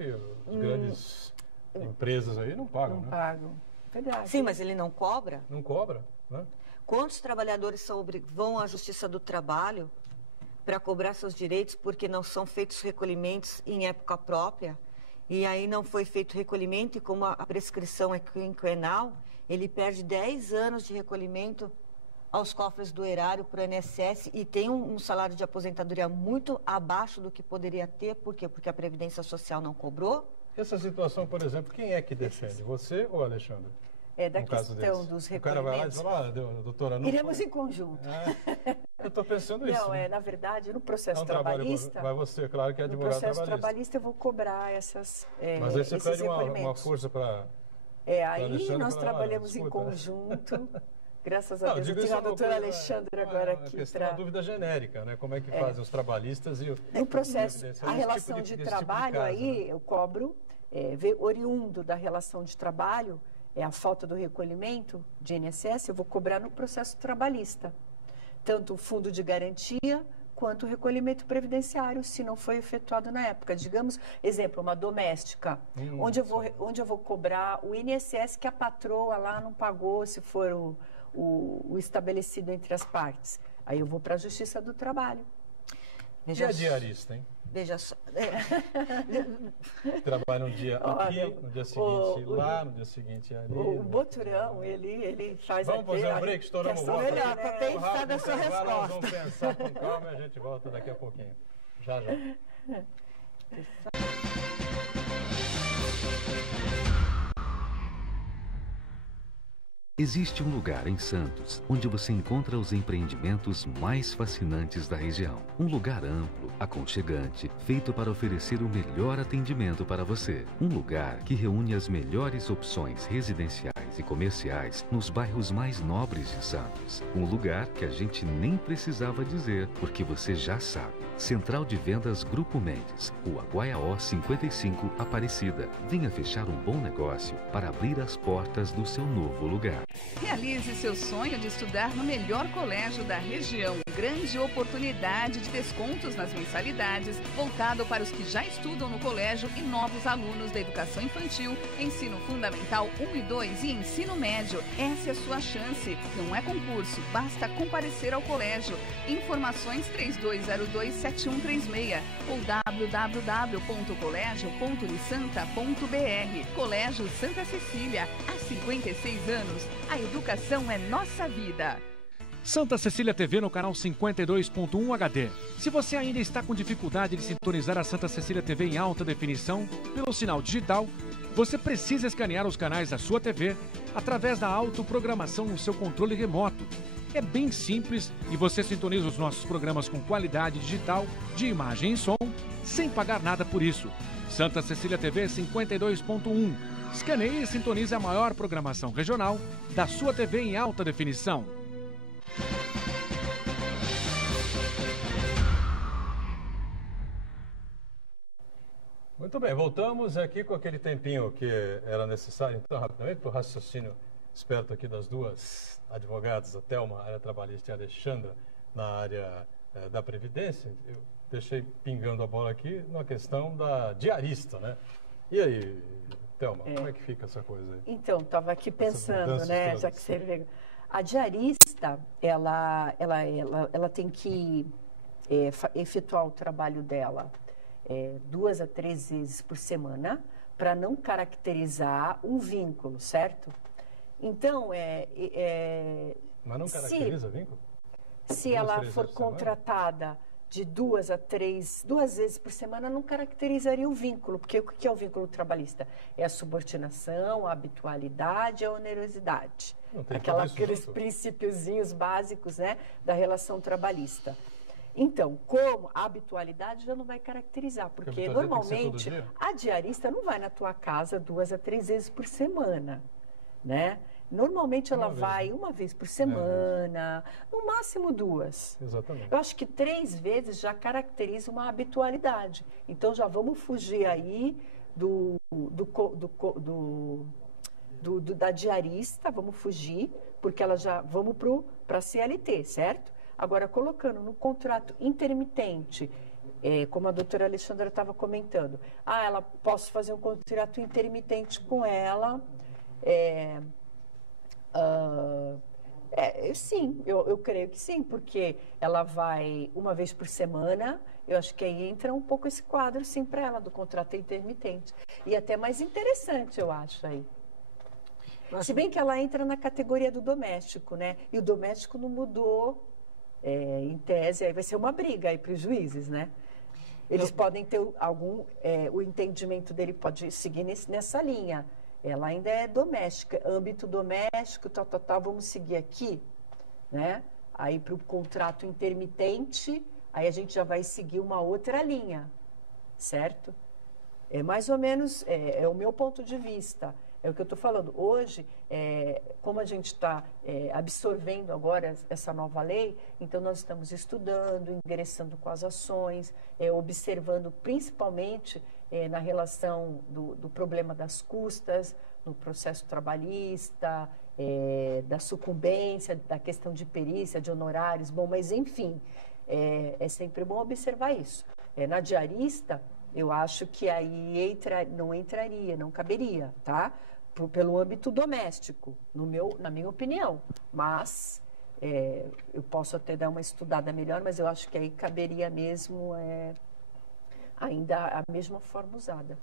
as grandes empresas aí não pagam, Não né? pagam. Verdade. Sim, mas ele não cobra? Não cobra, né? Quantos trabalhadores vão à Justiça do Trabalho para cobrar seus direitos porque não são feitos recolhimentos em época própria? E aí não foi feito recolhimento e como a prescrição é quinquenal, ele perde 10 anos de recolhimento aos cofres do erário para o INSS e tem um salário de aposentadoria muito abaixo do que poderia ter. Por quê? Porque a Previdência Social não cobrou. Essa situação, por exemplo, quem é que defende? Você ou Alexandre? Da questão dos recolhimentos. O cara vai lá e fala, doutora, não Iremos foi. em conjunto. Eu estou pensando isso. Não, né? na verdade, no processo É um trabalho, trabalhista... vai você, claro que é No advogado processo trabalhista. trabalhista eu vou cobrar Mas aí você pede uma força para... Aí nós trabalhamos em conjunto. Graças a Deus, eu tenho a doutora Alexandra agora aqui. Uma dúvida genérica, né? Como é que fazem os trabalhistas e o... No processo, a relação de trabalho aí, eu cobro, oriundo da relação de trabalho, a falta do recolhimento de INSS, eu vou cobrar no processo trabalhista. Tanto o fundo de garantia, quanto o recolhimento previdenciário, se não foi efetuado na época. Digamos, exemplo, uma doméstica, onde eu vou cobrar o INSS que a patroa lá não pagou, se for o estabelecido entre as partes. Aí eu vou para a Justiça do Trabalho. E a diarista, hein? Veja só. Trabalha um dia aqui, no dia seguinte lá, no dia seguinte ali. O Boturão, ele faz Vamos fazer um break, estouramos o voto. Melhor, para pensar na sua resposta. Nós vamos pensar com calma e a gente volta daqui a pouquinho. Já, já. Existe um lugar em Santos onde você encontra os empreendimentos mais fascinantes da região. Um lugar amplo, aconchegante, feito para oferecer o melhor atendimento para você. Um lugar que reúne as melhores opções residenciais e comerciais nos bairros mais nobres de Santos. Um lugar que a gente nem precisava dizer, porque você já sabe. Central de Vendas Grupo Mendes, Rua Guaiaó 55, Aparecida. Venha fechar um bom negócio para abrir as portas do seu novo lugar. Realize seu sonho de estudar no melhor colégio da região. Grande oportunidade de descontos nas mensalidades, voltado para os que já estudam no colégio e novos alunos da educação infantil, ensino fundamental 1 e 2 e ensino médio. Essa é a sua chance. Não é concurso, basta comparecer ao colégio. Informações 3202-7136 ou www.colégio.unisanta.br. Colégio Santa Cecília, há 56 anos. A educação é nossa vida. Santa Cecília TV no canal 52.1 HD. Se você ainda está com dificuldade de sintonizar a Santa Cecília TV em alta definição pelo sinal digital, você precisa escanear os canais da sua TV através da autoprogramação no seu controle remoto. É bem simples e você sintoniza os nossos programas com qualidade digital, de imagem e som, sem pagar nada por isso. Santa Cecília TV 52.1. Escaneie e sintonize a maior programação regional da sua TV em alta definição. Muito bem, voltamos aqui com aquele tempinho que era necessário, então, rapidamente, para o raciocínio esperto aqui das duas advogadas, a Thelma, área trabalhista, e a Alexandra, na área da Previdência. Eu deixei pingando a bola aqui na questão da diarista, né? E aí, Thelma, como é que fica essa coisa aí? Então, estava aqui pensando, né, já que você veio. A diarista, ela tem que efetuar o trabalho dela 2 a 3 vezes por semana, para não caracterizar um vínculo, certo? Então, Mas não caracteriza vínculo? Se ela for contratada de 2 a 3, 2 vezes por semana não caracterizaria o vínculo, porque o que é o vínculo trabalhista? É a subordinação, a habitualidade, a onerosidade. Aqueles princípiozinhos básicos, né, da relação trabalhista. Então, como a habitualidade já não vai caracterizar, porque normalmente a diarista não vai na tua casa 2 a 3 vezes por semana, né? Normalmente ela vai uma vez por semana, no máximo 2. Exatamente. Eu acho que 3 vezes já caracteriza uma habitualidade. Então já vamos fugir aí da diarista, vamos fugir, porque ela já vamos para a CLT, certo? Agora, colocando no contrato intermitente, como a doutora Alexandra estava comentando, ela posso fazer um contrato intermitente com ela. Sim, eu creio que sim, porque ela vai uma vez por semana, eu acho que aí entra um pouco esse quadro, sim, para ela, do contrato intermitente. E até mais interessante, eu acho, aí. Se bem que ela entra na categoria do doméstico, né? E o doméstico não mudou, em tese, aí vai ser uma briga aí para os juízes, né? Eles podem ter o entendimento dele pode seguir nessa linha. Ela ainda é doméstica, âmbito doméstico, tal, vamos seguir aqui, né? Aí para o contrato intermitente, aí a gente já vai seguir uma outra linha, certo? É mais ou menos, é o meu ponto de vista, é o que eu estou falando. Hoje, como a gente está absorvendo agora essa nova lei, então nós estamos estudando, ingressando com as ações, observando principalmente na relação do problema das custas, no processo trabalhista, da sucumbência, da questão de perícia, de honorários, mas enfim, é sempre bom observar isso. Na diarista, eu acho que aí não entraria, não caberia, tá? Pelo âmbito doméstico, na minha opinião. Mas eu posso até dar uma estudada melhor, mas eu acho que aí caberia mesmo ainda a mesma forma usada.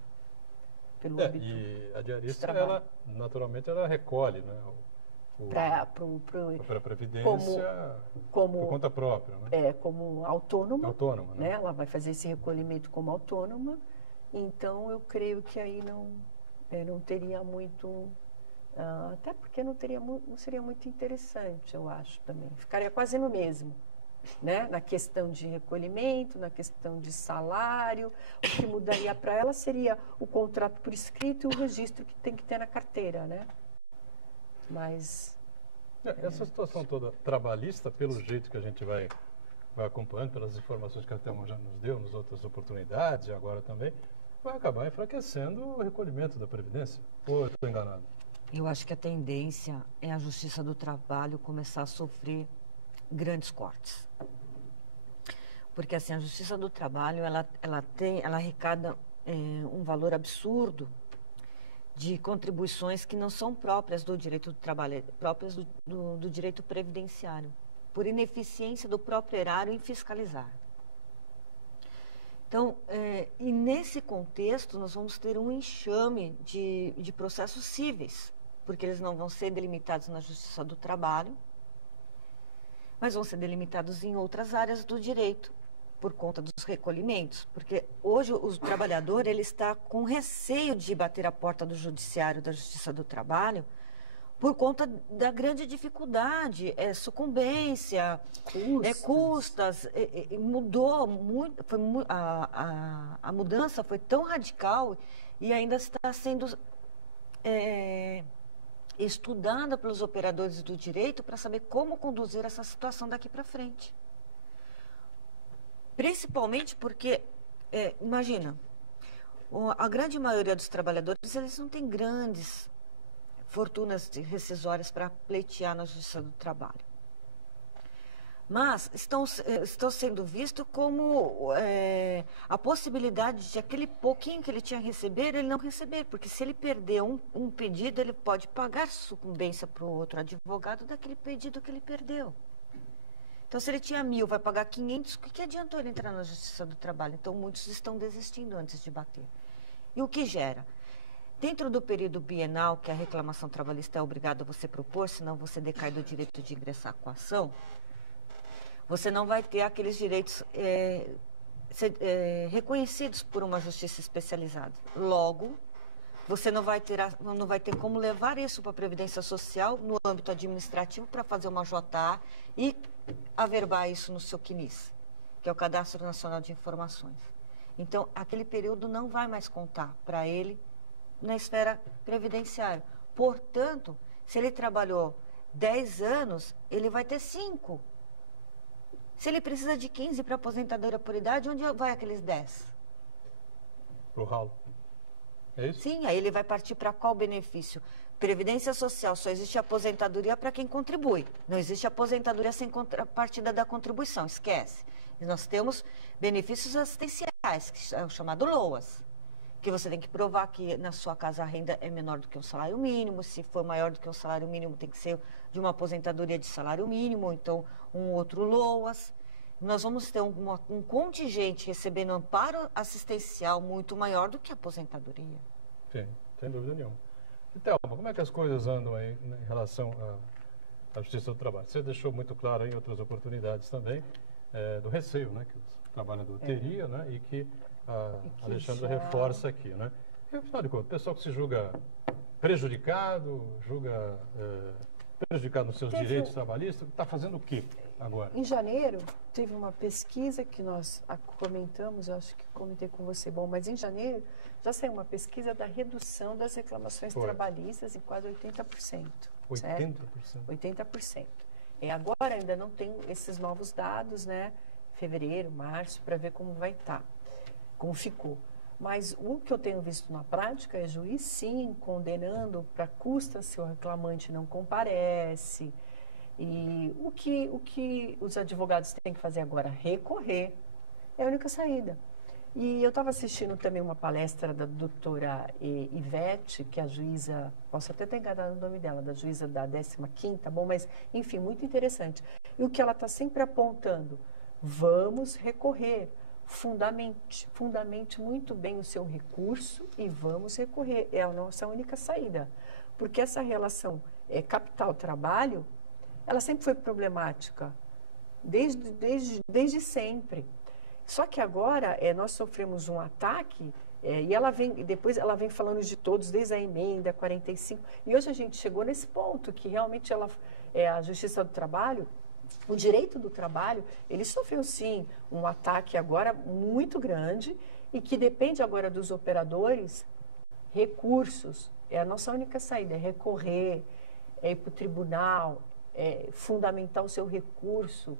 Pelo âmbito e a diarista, ela, naturalmente, ela recolhe, né? Para a Previdência por conta própria, né? Como autônoma, né? Ela vai fazer esse recolhimento como autônoma, então eu creio que aí não teria muito, até porque não seria muito interessante, eu acho também, ficaria quase no mesmo, né? Na questão de recolhimento, na questão de salário, o que mudaria para ela seria o contrato por escrito e o registro que tem que ter na carteira, né? Mas... Essa situação toda trabalhista, pelo jeito que a gente vai acompanhando, pelas informações que a Thelma já nos deu, nas outras oportunidades e agora também, vai acabar enfraquecendo o recolhimento da Previdência. Ou eu estou enganado? Eu acho que a tendência é a Justiça do Trabalho começar a sofrer grandes cortes. Porque assim, a Justiça do Trabalho, ela arrecada um valor absurdo de contribuições que não são próprias do direito do trabalho, próprias do direito previdenciário, por ineficiência do próprio erário em fiscalizar. Então, e nesse contexto, nós vamos ter um enxame de processos cíveis, porque eles não vão ser delimitados na Justiça do Trabalho, mas vão ser delimitados em outras áreas do direito, por conta dos recolhimentos, porque hoje o trabalhador ele está com receio de bater a porta do judiciário, da Justiça do Trabalho, por conta da grande dificuldade, sucumbência, custas, mudou muito, a mudança foi tão radical e ainda está sendo estudada pelos operadores do direito para saber como conduzir essa situação daqui para frente. Principalmente porque, imagina, a grande maioria dos trabalhadores, eles não têm grandes fortunas rescisórias para pleitear na Justiça do Trabalho. Mas estão sendo vistos como a possibilidade de aquele pouquinho que ele tinha a receber, ele não receber. Porque se ele perder um pedido, ele pode pagar sucumbência para o outro advogado daquele pedido que ele perdeu. Então, se ele tinha 1.000, vai pagar 500, o que adiantou ele entrar na Justiça do Trabalho? Então, muitos estão desistindo antes de bater. E o que gera? Dentro do período bienal, que a reclamação trabalhista é obrigada a você propor, senão você decai do direito de ingressar com a ação, você não vai ter aqueles direitos reconhecidos por uma justiça especializada. Logo, você não vai ter como levar isso para a Previdência Social no âmbito administrativo para fazer uma JA e averbar isso no seu CNIS, que é o Cadastro Nacional de Informações. Então, aquele período não vai mais contar para ele na esfera previdenciária. Portanto, se ele trabalhou 10 anos, ele vai ter 5. Se ele precisa de 15 para aposentadoria por idade, onde vai aqueles 10? Pro ralo. É isso? Sim, aí ele vai partir para qual benefício? Previdência Social, só existe aposentadoria para quem contribui. Não existe aposentadoria sem contrapartida da contribuição, esquece. E nós temos benefícios assistenciais, que é o chamado LOAS, que você tem que provar que na sua casa a renda é menor do que o salário mínimo. Se for maior do que o salário mínimo, tem que ser de uma aposentadoria de salário mínimo, ou então um outro LOAS. Nós vamos ter um contingente recebendo amparo assistencial muito maior do que a aposentadoria. Sim, sem dúvida nenhuma. E, Thelma, como é que as coisas andam aí em relação à Justiça do Trabalho? Você deixou muito claro aí em outras oportunidades também, do receio, né, que o trabalhador teria, né, e que a Alexandra reforça aqui, né? E, afinal de contas, o pessoal que se julga prejudicado nos seus direitos trabalhistas, está fazendo o quê agora? Em janeiro, teve uma pesquisa que nós comentamos, eu acho que comentei com você, mas em janeiro já saiu uma pesquisa da redução das reclamações trabalhistas em quase 80%. 80%? 80%. Agora ainda não tem esses novos dados, né? Fevereiro, março, para ver como vai estar, como ficou. Mas o que eu tenho visto na prática é juiz, sim, condenando para custa se o reclamante não comparece. E o que os advogados têm que fazer agora? Recorrer. É a única saída. E eu estava assistindo também uma palestra da doutora Ivete, que é a juíza, posso até ter enganado o nome dela, da juíza da 15ª, mas, enfim, muito interessante. E o que ela está sempre apontando? Vamos recorrer. Fundamente muito bem o seu recurso e vamos recorrer. É a nossa única saída. Porque essa relação capital-trabalho, ela sempre foi problemática, desde sempre. Só que agora nós sofremos um ataque e depois ela vem falando de todos, desde a emenda 45. E hoje a gente chegou nesse ponto que realmente a Justiça do Trabalho, o direito do trabalho, ele sofreu sim um ataque agora muito grande e que depende agora dos operadores, recursos. É a nossa única saída, é recorrer, ir para o tribunal, fundamentar o seu recurso,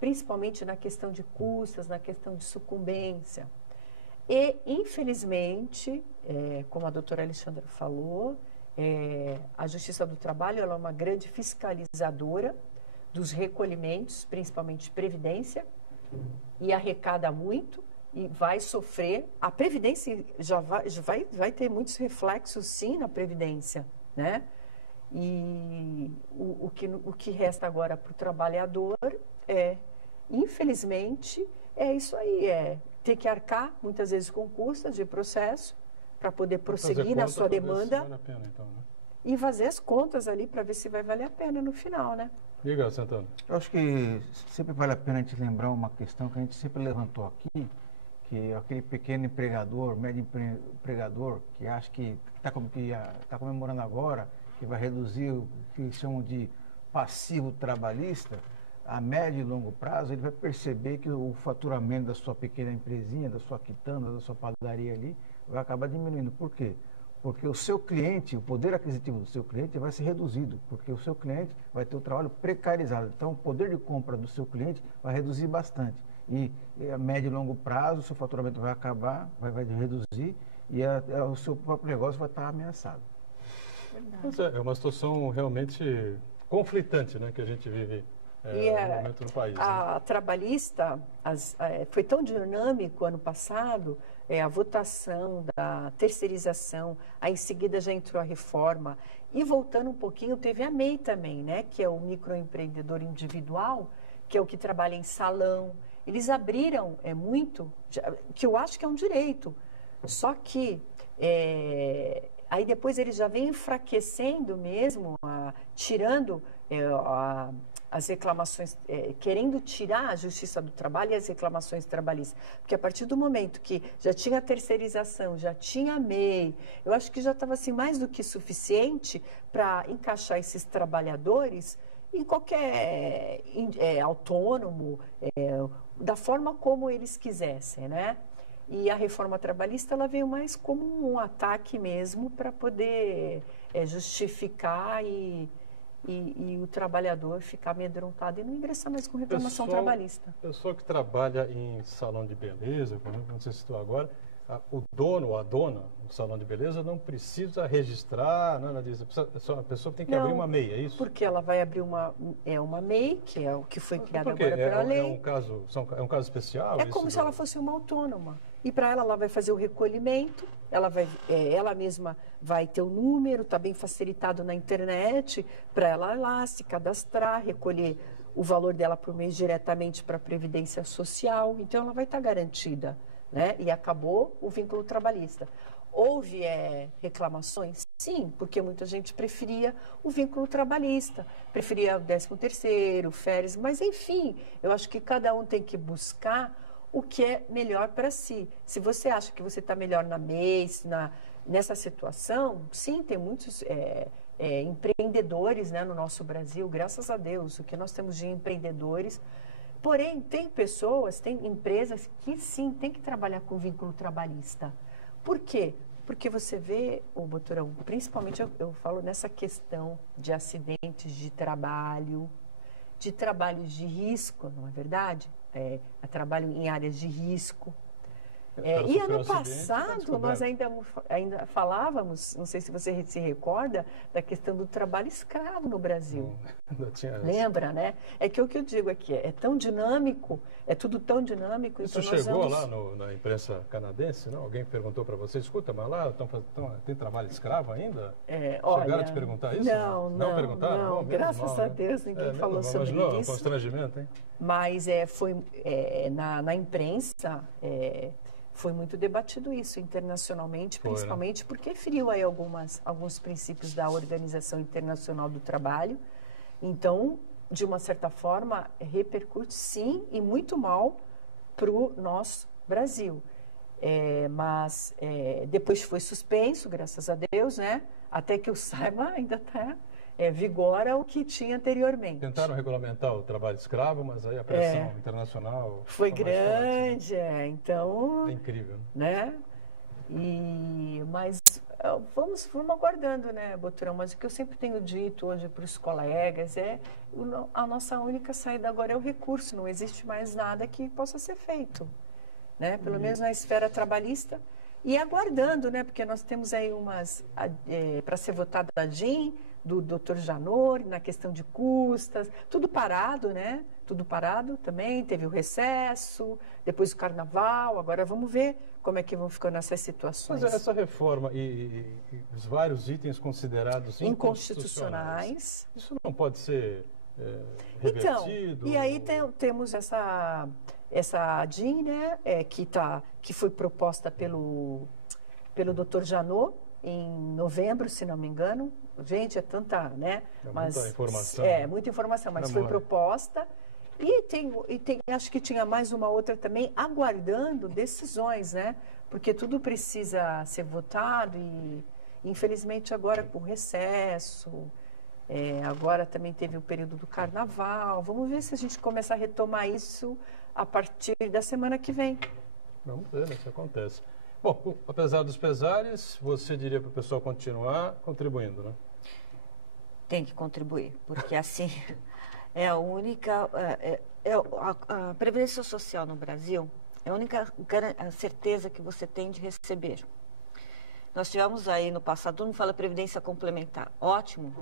principalmente na questão de custas, na questão de sucumbência. E, infelizmente, como a doutora Alexandra falou, a Justiça do Trabalho ela é uma grande fiscalizadora dos recolhimentos, principalmente Previdência, e arrecada muito e vai sofrer. A Previdência já vai ter muitos reflexos, sim, na Previdência, né? E o que resta agora para o trabalhador infelizmente, isso aí, ter que arcar, muitas vezes, com custas de processo para poder prosseguir na sua demanda vale a pena, então, né? E fazer as contas ali para ver se vai valer a pena no final, né? Diga, Santana. Eu acho que sempre vale a pena a gente lembrar uma questão que a gente sempre levantou aqui, que aquele pequeno empregador, médio empregador, que acha que está comemorando agora, que vai reduzir o que eles chamam de passivo trabalhista, a médio e longo prazo, ele vai perceber que o faturamento da sua pequena empresinha, da sua quitanda, da sua padaria ali, vai acabar diminuindo. Por quê? Porque o seu cliente, o poder aquisitivo do seu cliente vai ser reduzido, porque o seu cliente vai ter o trabalho precarizado. Então, o poder de compra do seu cliente vai reduzir bastante. E a médio e longo prazo, o seu faturamento vai acabar, vai reduzir, e o seu próprio negócio vai estar ameaçado. É uma situação realmente conflitante, né, que a gente vive no momento no país. A trabalhista foi tão dinâmico ano passado, a votação da terceirização, aí em seguida já entrou a reforma. E voltando um pouquinho, teve a MEI também, né, que é o microempreendedor individual, que é o que trabalha em salão. Eles abriram muito, que eu acho que é um direito. Só que aí depois eles já vêm enfraquecendo mesmo, tirando as reclamações, querendo tirar a Justiça do Trabalho e as reclamações trabalhistas. Porque a partir do momento que já tinha terceirização, já tinha MEI, eu acho que já estava assim, mais do que suficiente para encaixar esses trabalhadores em qualquer autônomo, da forma como eles quisessem, né? E a reforma trabalhista, ela veio mais como um ataque mesmo para poder justificar e o trabalhador ficar amedrontado e não ingressar mais com reclamação trabalhista. Pessoa que trabalha em salão de beleza, como você citou agora, o dono ou a dona do salão de beleza não precisa registrar, nada disso. A pessoa tem que abrir uma MEI, é isso? Porque ela vai abrir uma MEI, que é o que foi criado agora pela lei. É um caso especial? É como se ela fosse uma autônoma. E para ela vai fazer o recolhimento, ela mesma vai ter o número, está bem facilitado na internet, para ela ir lá se cadastrar, recolher o valor dela por mês diretamente para a Previdência Social. Então, ela vai estar garantida, né? E acabou o vínculo trabalhista. Houve reclamações? Sim, porque muita gente preferia o vínculo trabalhista, preferia o 13º, férias, mas enfim, eu acho que cada um tem que buscar o que é melhor para si. Se você acha que você está melhor na MEI, nessa situação, sim, tem muitos empreendedores, né, no nosso Brasil, graças a Deus, o que nós temos de empreendedores. Porém, tem pessoas, tem empresas que sim, tem que trabalhar com vínculo trabalhista. Por quê? Porque você vê, Boturão, principalmente eu falo nessa questão de acidentes de trabalhos de risco, não é verdade? Trabalho em áreas de risco. E ano passado, nós ainda falávamos, não sei se você se recorda, da questão do trabalho escravo no Brasil. Lembra, né? É que o que eu digo aqui é tão dinâmico, é tudo tão dinâmico. Isso então chegou lá na imprensa canadense, não? Alguém perguntou para você, escuta, mas lá tem trabalho escravo ainda? Chegaram a te perguntar isso? Não perguntaram? Não, graças a Deus ninguém falou sobre isso. Imaginou, constrangimento, hein? Mas na imprensa... Foi muito debatido isso internacionalmente, principalmente porque feriu aí alguns princípios da Organização Internacional do Trabalho. Então, de uma certa forma, repercute sim e muito mal para o nosso Brasil. Mas depois foi suspenso, graças a Deus, né? Até que eu saiba, ainda está... vigora o que tinha anteriormente. Tentaram regulamentar o trabalho escravo, mas aí a pressão internacional foi grande, então... É incrível, né? Mas vamos aguardando, né, Boturão? Mas o que eu sempre tenho dito hoje para os colegas a nossa única saída agora é o recurso, não existe mais nada que possa ser feito, né? Pelo menos na esfera trabalhista. E aguardando, né? Porque nós temos aí para ser votada a DIN, do Dr. Janot, na questão de custas, tudo parado, né? Tudo parado também, teve o recesso, depois o carnaval, agora vamos ver como é que vão ficando essas situações. Mas essa reforma e os vários itens considerados inconstitucionais, isso não pode ser revertido? Então, e aí temos essa DIN, né, que foi proposta pelo Dr. Janot em novembro, se não me engano. Gente, é tanta, né? Muita informação. Muita informação, mas foi proposta. E tem, acho que tinha mais uma outra também, aguardando decisões, né? Porque tudo precisa ser votado e, infelizmente, agora com recesso, agora também teve o período do carnaval. Vamos ver se a gente começa a retomar isso a partir da semana que vem. Vamos ver, né, se acontece. Bom, apesar dos pesares, você diria para o pessoal continuar contribuindo, né? Tem que contribuir, porque assim é a única... a Previdência Social no Brasil é a única certeza que você tem de receber. Nós tivemos aí no passado, todo mundo fala Previdência Complementar. Ótimo.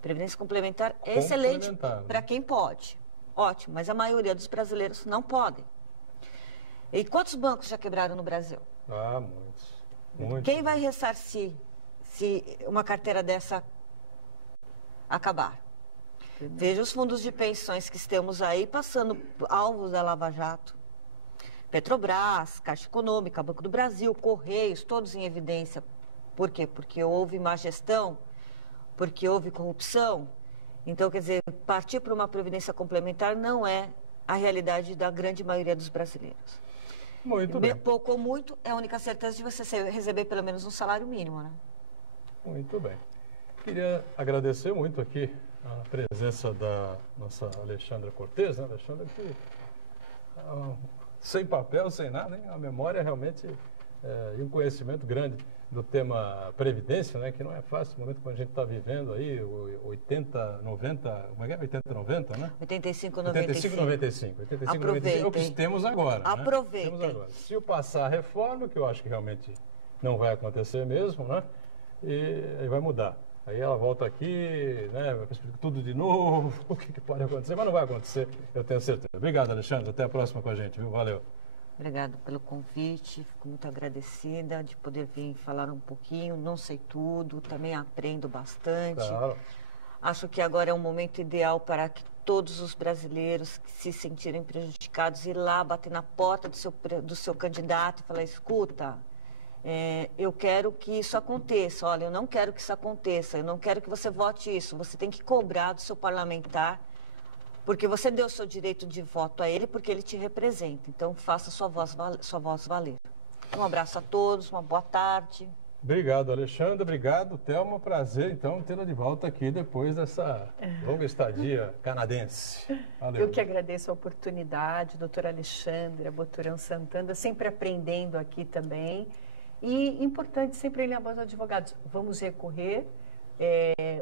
Previdência Complementar é excelente para quem pode. Ótimo, mas a maioria dos brasileiros não podem. E quantos bancos já quebraram no Brasil? Muitos. Quem vai ressarcir se uma carteira dessa acabar? Veja os fundos de pensões que temos aí passando alvos da Lava Jato. Petrobras, Caixa Econômica, Banco do Brasil, Correios, todos em evidência. Por quê? Porque houve má gestão, porque houve corrupção. Então, quer dizer, partir para uma previdência complementar não é a realidade da grande maioria dos brasileiros. Muito bem. Pouco ou muito, é a única certeza de você receber pelo menos um salário mínimo, né? Muito bem. Queria agradecer muito aqui a presença da nossa Alexandra Cortez, né? Alexandra que, sem papel, sem nada, hein? A memória realmente e um conhecimento grande do tema Previdência, né? Que não é fácil, no momento que a gente está vivendo aí, 80, 90, como é que é? 80, 90, né? 85, 95. 85, 95, é o que temos agora. Aproveitem. Né? Temos agora. Se o passar a reforma, que eu acho que realmente não vai acontecer mesmo, né? E vai mudar. Aí ela volta aqui, né? Vai explicar tudo de novo, o que pode acontecer, mas não vai acontecer, eu tenho certeza. Obrigado, Alexandre. Até a próxima com a gente, viu? Valeu. Obrigada pelo convite, fico muito agradecida de poder vir falar um pouquinho, não sei tudo, também aprendo bastante. Claro. Acho que agora é um momento ideal para que todos os brasileiros que se sentirem prejudicados ir lá, bater na porta do seu candidato e falar, escuta, eu quero que isso aconteça, olha, eu não quero que isso aconteça, eu não quero que você vote isso, você tem que cobrar do seu parlamentar, porque você deu o seu direito de voto a ele, porque ele te representa. Então, faça sua voz valer. Um abraço a todos, uma boa tarde. Obrigado, Alexandre. Obrigado, Thelma. Prazer, então, tê-la de volta aqui depois dessa longa estadia canadense. Valeu. Eu que agradeço a oportunidade, doutora Alexandra, Boturão Santana, sempre aprendendo aqui também. E importante sempre lembrando aos advogados, vamos recorrer.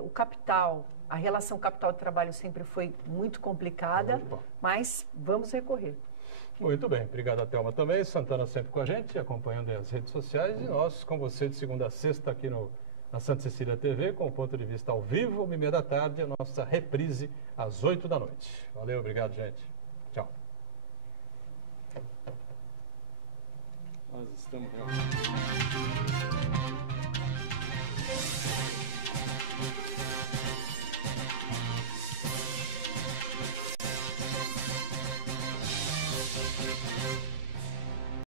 O capital, a relação capital-trabalho sempre foi muito complicada, mas vamos recorrer. Muito bem, obrigado a Thelma também, Santana sempre com a gente, acompanhando as redes sociais e nós com você de segunda a sexta aqui na Santa Cecília TV, com o ponto de vista ao vivo, 1h30 da tarde, a nossa reprise às 8 da noite. Valeu, obrigado, gente. Tchau. Nós estamos realmente...